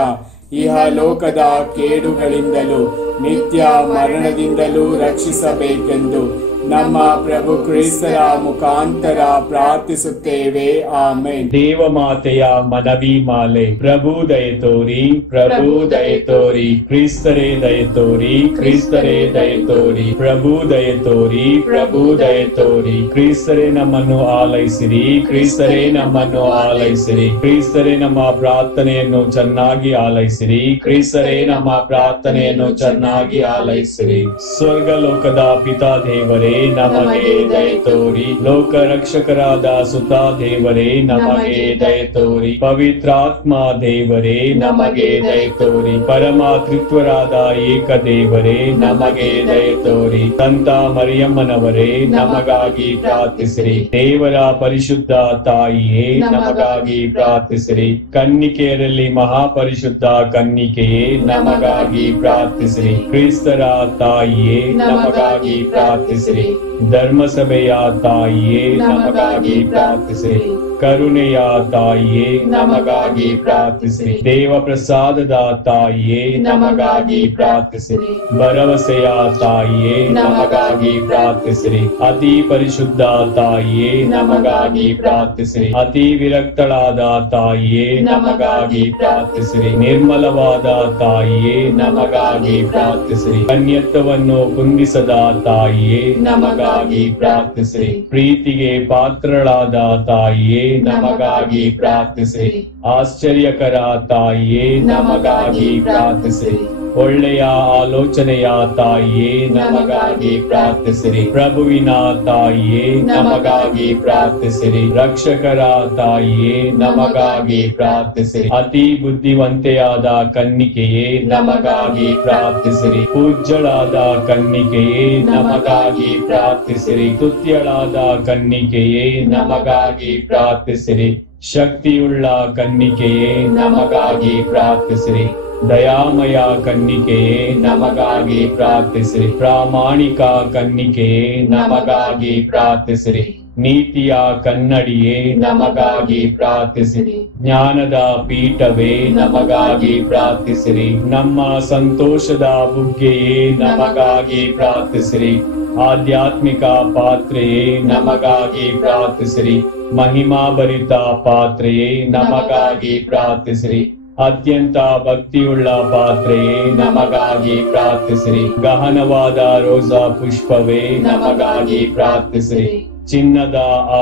ಇಹಲೋಕದ ಕೇಡುಗಳಿಂದಲೂ ನಿತ್ಯ ಮರಣದಿಂದಲೂ ರಕ್ಷಿಸಬೇಕೆಂದು ನಮ್ಮ ಪ್ರಭು ಕ್ರಿಸ್ತರ ಮುಖಾಂತರ ಪ್ರಾರ್ಥಿಸುತ್ತೇವೆ. ಆಮೇನ್. ದೇವಮಾತೆಯ ಮನವಿ ಮಾಲೆ. ಪ್ರಭು ದಯತೋರಿ, ಪ್ರಭು ದಯತೋರಿ, ಕ್ರಿಸ್ತರೇ ದಯತೋರಿ, ಕ್ರಿಸ್ತರೇ ದಯತೋರಿ, ಪ್ರಭು ದಯತೋರಿ, ಪ್ರಭು ದಯತೋರಿ, ಕ್ರಿಸ್ತರೇ ನಮ್ಮನ್ನು ಆಲೈಸಿರಿ, ಕ್ರಿಸ್ತರೇ ನಮ್ಮನ್ನು ಆಲೈಸಿರಿ, ಕ್ರಿಸ್ತರೇ ನಮ್ಮ ಪ್ರಾರ್ಥನೆಯನ್ನು ಚೆನ್ನಾಗಿ ಆಲೈಸಿರಿ, ಕ್ರಿಸ್ತರೇ ನಮ್ಮ ಪ್ರಾರ್ಥನೆಯನ್ನು ಚೆನ್ನಾಗಿ ಆಲೈಸಿರಿ. ಸ್ವರ್ಗ ಲೋಕದ ಪಿತಾ ದೇವರೇ, ದೇವರೇ ನಮಗೆ ದಯೆ ತೋರಿ. ಲೋಕ ರಕ್ಷಕರಾದ ಸುತ ದೇವರೇ ನಮಗೆ ದಯೆ ತೋರಿ. ಪವಿತ್ರಾತ್ಮ ದೇವರೇ ನಮಗೆ ದಯೆ ತೋರಿ. ಪರಮ ತ್ರಿತ್ವರಾದ ಏಕ ದೇವರೇ ನಮಗೆ ದಯೆ ತೋರಿ. ಸಂತ ಮರಿಯಮ್ಮನವರೇ ನಮಗಾಗಿ ಪ್ರಾರ್ಥಿಸಿರಿ. ದೇವರ ಪರಿಶುದ್ಧ ತಾಯಿಯೇ ನಮಗಾಗಿ ಪ್ರಾರ್ಥಿಸಿರಿ. ಕನ್ನಿಕೆಯರಲ್ಲಿ ಮಹಾಪರಿಶುದ್ಧ ಕನ್ನಿಕೆಯೇ ನಮಗಾಗಿ ಪ್ರಾರ್ಥಿಸಿರಿ. ಕ್ರಿಸ್ತರ ತಾಯಿಯೇ ನಮಗಾಗಿ ಪ್ರಾರ್ಥಿಸಿರಿ. ಧರ್ಮಸಭೆಯ ತಾಯಿಯೇ ನಮಗಾಗಿ ಪ್ರಾರ್ಥಿಸಿರಿ. ಕರುಣೆಯ ತಾಯಿಯೇ ನಮಗಾಗಿ ಪ್ರಾರ್ಥಿಸಿರಿ. ದೇವ ಪ್ರಸಾದದ ತಾಯಿಯೇ ನಮಗಾಗಿ ಪ್ರಾರ್ಥಿಸಿರಿ. ಭರವಸೆಯ ತಾಯಿಯೇ ನಮಗಾಗಿ ಪ್ರಾರ್ಥಿಸಿರಿ. ಅತಿ ಪರಿಶುದ್ಧ ತಾಯಿಯೇ ನಮಗಾಗಿ ಪ್ರಾರ್ಥಿಸಿರಿ. ಅತಿ ವಿರಕ್ತಳಾದ ತಾಯಿಯೇ ನಮಗಾಗಿ ಪ್ರಾರ್ಥಿಸಿರಿ. ನಿರ್ಮಲವಾದ ತಾಯಿಯೇ ನಮಗಾಗಿ ಪ್ರಾರ್ಥಿಸಿರಿ. ಕನ್ಯತ್ವವನ್ನು ಕುಂದಿಸದ ತಾಯಿಯೇ ನಮಗಾಗಿ ಪ್ರಾರ್ಥಿಸಿರಿ. ಪ್ರೀತಿಗೆ ಪಾತ್ರಳಾದ ತಾಯಿಯೇ ನಮಗಾಗಿ ಪ್ರಾರ್ಥಿಸಿರಿ. ಆಶ್ಚರ್ಯಕರ ತಾಯಿಯೇ ನಮಗಾಗಿ ಪ್ರಾರ್ಥಿಸಿರಿ. ಒಳ್ಳೆಯ ಆಲೋಚನೆಯ ತಾಯಿಯೇ ನಮಗಾಗಿ ಪ್ರಾರ್ಥಿಸಿರಿ. ಪ್ರಭುವಿನ ತಾಯಿಯೇ ನಮಗಾಗಿ ಪ್ರಾರ್ಥಿಸಿರಿ. ರಕ್ಷಕರ ತಾಯಿಯೇ ನಮಗಾಗಿ ಪ್ರಾರ್ಥಿಸಿರಿ. ಅತಿ ಬುದ್ಧಿವಂತೆಯಾದ ಕನ್ನಿಕೆಯೇ ನಮಗಾಗಿ ಪ್ರಾರ್ಥಿಸಿರಿ. ಪೂಜ್ಯಳಾದ ಕನ್ನಿಕೆಯೇ ನಮಗಾಗಿ ಪ್ರಾರ್ಥಿಸಿರಿ. ಸ್ತುತ್ಯಳಾದ ಕನ್ನಿಕೆಯೇ ನಮಗಾಗಿ ಪ್ರಾರ್ಥಿಸಿರಿ. ಶಕ್ತಿಯುಳ್ಳ ಕನ್ನಿಕೆಯೇ ನಮಗಾಗಿ ಪ್ರಾರ್ಥಿಸಿರಿ. ದಯಾಮಯ ಕನ್ನಿಕೆಯೇ ನಮಗಾಗಿ ಪ್ರಾರ್ಥಿಸಿರಿ. ಪ್ರಾಮಾಣಿಕ ಕನ್ನಿಕೆಯೇ ನಮಗಾಗಿ ಪ್ರಾರ್ಥಿಸಿರಿ. ನೀತಿಯ ಕನ್ನಡಿಯೇ ನಮಗಾಗಿ ಪ್ರಾರ್ಥಿಸಿರಿ. ಜ್ಞಾನದ ಪೀಠವೇ ನಮಗಾಗಿ ಪ್ರಾರ್ಥಿಸಿರಿ. ನಮ್ಮ ಸಂತೋಷದ ಬುಗ್ಗೆಯೇ ನಮಗಾಗಿ ಪ್ರಾರ್ಥಿಸಿರಿ. ಆಧ್ಯಾತ್ಮಿಕ ಪಾತ್ರೆಯೇ ನಮಗಾಗಿ ಪ್ರಾರ್ಥಿಸಿರಿ. ಮಹಿಮಾಭರಿತ ಪಾತ್ರೆಯೇ ನಮಗಾಗಿ ಪ್ರಾರ್ಥಿಸಿರಿ. ಅತ್ಯಂತ ಭಕ್ತಿಯುಳ್ಳ ಪಾತ್ರೆಯೇ ನಮಗಾಗಿ ಪ್ರಾರ್ಥಿಸಿರಿ. ಗಹನವಾದ ರೋಜಾ ಪುಷ್ಪವೇ ನಮಗಾಗಿ ಪ್ರಾರ್ಥಿಸಿರಿ. ಚಿನ್ನದ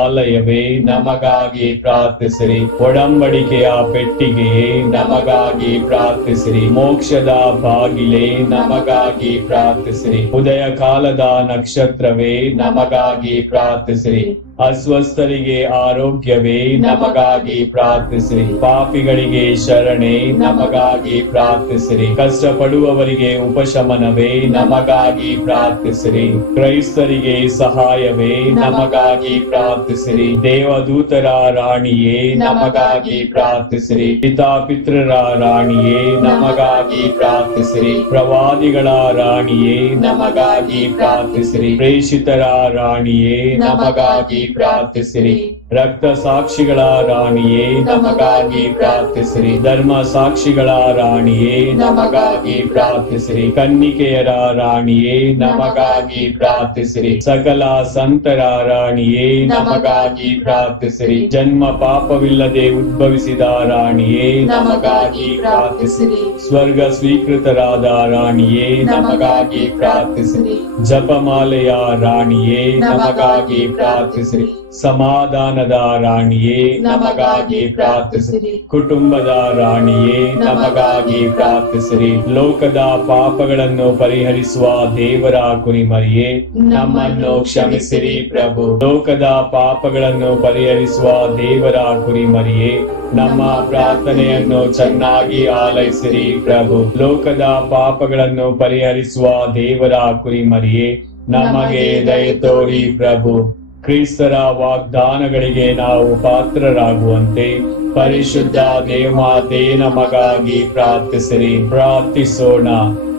ಆಲಯವೇ ನಮಗಾಗಿ ಪ್ರಾರ್ಥಿಸಿರಿ. ಒಡಂಬಡಿಕೆಯ ಪೆಟ್ಟಿಗೆಯೇ ನಮಗಾಗಿ ಪ್ರಾರ್ಥಿಸಿರಿ. ಮೋಕ್ಷದ ಬಾಗಿಲೇ ನಮಗಾಗಿ ಪ್ರಾರ್ಥಿಸಿರಿ. ಉದಯ ಕಾಲದ ನಕ್ಷತ್ರವೇ ನಮಗಾಗಿ ಪ್ರಾರ್ಥಿಸಿರಿ. ಅಸ್ವಸ್ಥರಿಗೆ ಆರೋಗ್ಯವೇ ನಮಗಾಗಿ ಪ್ರಾರ್ಥಿಸಿರಿ. ಪಾಪಿಗಳಿಗೆ ಶರಣೆ ನಮಗಾಗಿ ಪ್ರಾರ್ಥಿಸಿರಿ. ಕಷ್ಟಪಡುವವರಿಗೆ ಉಪಶಮನವೇ ನಮಗಾಗಿ ಪ್ರಾರ್ಥಿಸಿರಿ. ಕ್ರೈಸ್ತರಿಗೆ ಸಹಾಯವೇ ನಮಗಾಗಿ ಪ್ರಾರ್ಥಿಸಿರಿ. ದೇವದೂತರ ರಾಣಿಯೇ ನಮಗಾಗಿ ಪ್ರಾರ್ಥಿಸಿರಿ. ಪಿತಾಪಿತ್ರರ ರಾಣಿಯೇ ನಮಗಾಗಿ ಪ್ರಾರ್ಥಿಸಿರಿ. ಪ್ರವಾದಿಗಳ ರಾಣಿಯೇ ನಮಗಾಗಿ ಪ್ರಾರ್ಥಿಸಿರಿ. ಪ್ರೇಷಿತರ ರಾಣಿಯೇ ನಮಗಾಗಿ ಪ್ರಾರ್ಥಿಸಿರಿ. ರಕ್ತ ಸಾಕ್ಷಿಗಳ ರಾಣಿಯೇ ನಮಗಾಗಿ ಪ್ರಾರ್ಥಿಸಿರಿ. ಧರ್ಮ ಸಾಕ್ಷಿಗಳ ರಾಣಿಯೇ ನಮಗಾಗಿ ಪ್ರಾರ್ಥಿಸಿರಿ. ಕನ್ನಿಕೆಯರ ರಾಣಿಯೇ ನಮಗಾಗಿ ಪ್ರಾರ್ಥಿಸಿರಿ. ಸಕಲ ಸಂತರ ರಾಣಿಯೇ ನಮಗಾಗಿ ಪ್ರಾರ್ಥಿಸಿರಿ. ಜನ್ಮ ಪಾಪವಿಲ್ಲದೆ ಉದ್ಭವಿಸಿದ ರಾಣಿಯೇ ನಮಗಾಗಿ ಪ್ರಾರ್ಥಿಸಿರಿ. ಸ್ವರ್ಗ ಸ್ವೀಕೃತರಾದ ರಾಣಿಯೇ ನಮಗಾಗಿ ಪ್ರಾರ್ಥಿಸಿರಿ. ಜಪಮಾಲೆಯ ರಾಣಿಯೇ ನಮಗಾಗಿ ಪ್ರಾರ್ಥಿಸಿರಿ. ಸಮಾಧಾನದ ರಾಣಿಯೇ ನಮಗಾಗಿ ಪ್ರಾರ್ಥಿಸಿರಿ. ಕುಟುಂಬದ ರಾಣಿಯೇ ನಮಗಾಗಿ ಪ್ರಾರ್ಥಿಸಿರಿ. ಲೋಕದ ಪಾಪಗಳನ್ನು ಪರಿಹರಿಸುವ ದೇವರ ಕುರಿಮರಿಯೇ ನಮ್ಮನ್ನು ಕ್ಷಮಿಸಿರಿ ಪ್ರಭು. ಲೋಕದ ಪಾಪಗಳನ್ನು ಪರಿಹರಿಸುವ ದೇವರ ಕುರಿಮರಿಯೇ ನಮ್ಮ ಪ್ರಾರ್ಥನೆಯನ್ನು ಚೆನ್ನಾಗಿ ಆಲೈಸಿರಿ ಪ್ರಭು. ಲೋಕದ ಪಾಪಗಳನ್ನು ಪರಿಹರಿಸುವ ದೇವರ ಕುರಿಮರಿಯೇ ನಮಗೆ ದಯೆ ತೋರಿ ಪ್ರಭು. ಕ್ರಿಸ್ತರ ವಾಗ್ದಾನಗಳಿಗೆ ನಾವು ಪಾತ್ರರಾಗುವಂತೆ ಪರಿಶುದ್ಧ ದೇವಮಾತೆ ನಮಗಾಗಿ ಪ್ರಾರ್ಥಿಸಿರಿ. ಪ್ರಾರ್ಥಿಸೋಣ.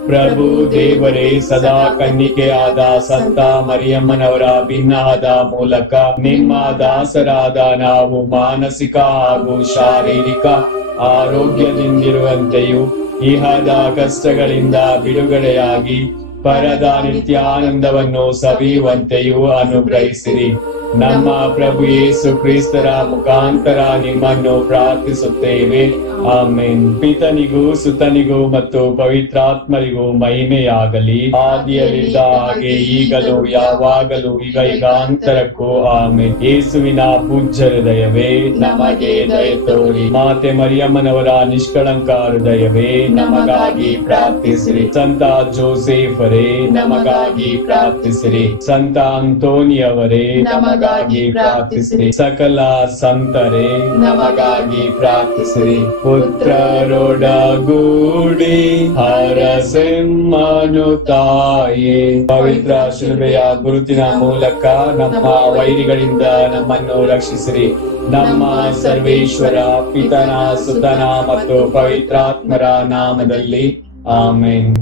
ಪ್ರಭು ದೇವರೇ, ಸದಾ ಕನ್ನಿಕೆಯಾದ ಸಂತ ಮರಿಯಮ್ಮನವರ ಭಿನ್ನದ ಮೂಲಕ ನಿಮ್ಮ ದಾಸರಾದ ನಾವು ಮಾನಸಿಕ ಹಾಗೂ ಶಾರೀರಿಕ ಆರೋಗ್ಯದಿಂದಿರುವಂತೆಯೂ ಇಹದ ಕಷ್ಟಗಳಿಂದ ಬಿಡುಗಡೆಯಾಗಿ ಪರದ ನಿತ್ಯಾನಂದವನ್ನು ಸವಿಯುವಂತೆಯೂ ಅನುಗ್ರಹಿಸಿರಿ. ನಮ್ಮ ಪ್ರಭು ಯೇಸು ಕ್ರಿಸ್ತರ ಮುಖಾಂತರ ನಿಮ್ಮನ್ನು ಪ್ರಾರ್ಥಿಸುತ್ತೇವೆ. ಆಮೆನ್. ಪಿತನಿಗೂ ಸುತನಿಗೂ ಮತ್ತು ಪವಿತ್ರಾತ್ಮರಿಗೂ ಮಹಿಮೆಯಾಗಲಿ, ಆದಿಯಲ್ಲಿದ್ದ ಹಾಗೆ ಈಗಲೂ ಯಾವಾಗಲೂ ಯುಗಾಂತರಕ್ಕೂ ಆಮೆನ್. ಯೇಸುವಿನ ಪೂಜ್ಯ ಹೃದಯವೇ ನಮಗೆ ದಯೆ ತೋರಿ. ಮಾತೆ ಮರಿಯಮ್ಮನವರ ನಿಷ್ಕಳಂಕ ಹೃದಯವೇ ನಮಗಾಗಿ ಪ್ರಾರ್ಥಿಸಿರಿ. ಸಂತ ಜೋಸೆಫರೇ ನಮಗಾಗಿ ಪ್ರಾರ್ಥಿಸಿರಿ. ಸಂತ ಅಂತೋನಿಯವರೇ ನಮಗಾಗಿ ಪ್ರಾರ್ಥಿಸಿರಿ. ಸಕಲ ಸಂತರೇ ನಮಗಾಗಿ ಪ್ರಾರ್ಥಿಸಿರಿ. ಪುತ್ರರೊಡಗೂಡಿ ಹರಸೆಮ್ಮನು ತಾಯೇ, ಪವಿತ್ರ ಶಿಲುಬೆಯ ಗುರುತಿನ ಮೂಲಕ ನಮ್ಮ ವೈರಿಗಳಿಂದ ನಮ್ಮನ್ನು ರಕ್ಷಿಸಿರಿ. ನಮ್ಮ ಸರ್ವೇಶ್ವರ ಪಿತನ ಸುತನ ಮತ್ತು ಪವಿತ್ರಾತ್ಮರ ನಾಮದಲ್ಲಿ ಆಮೆನ್.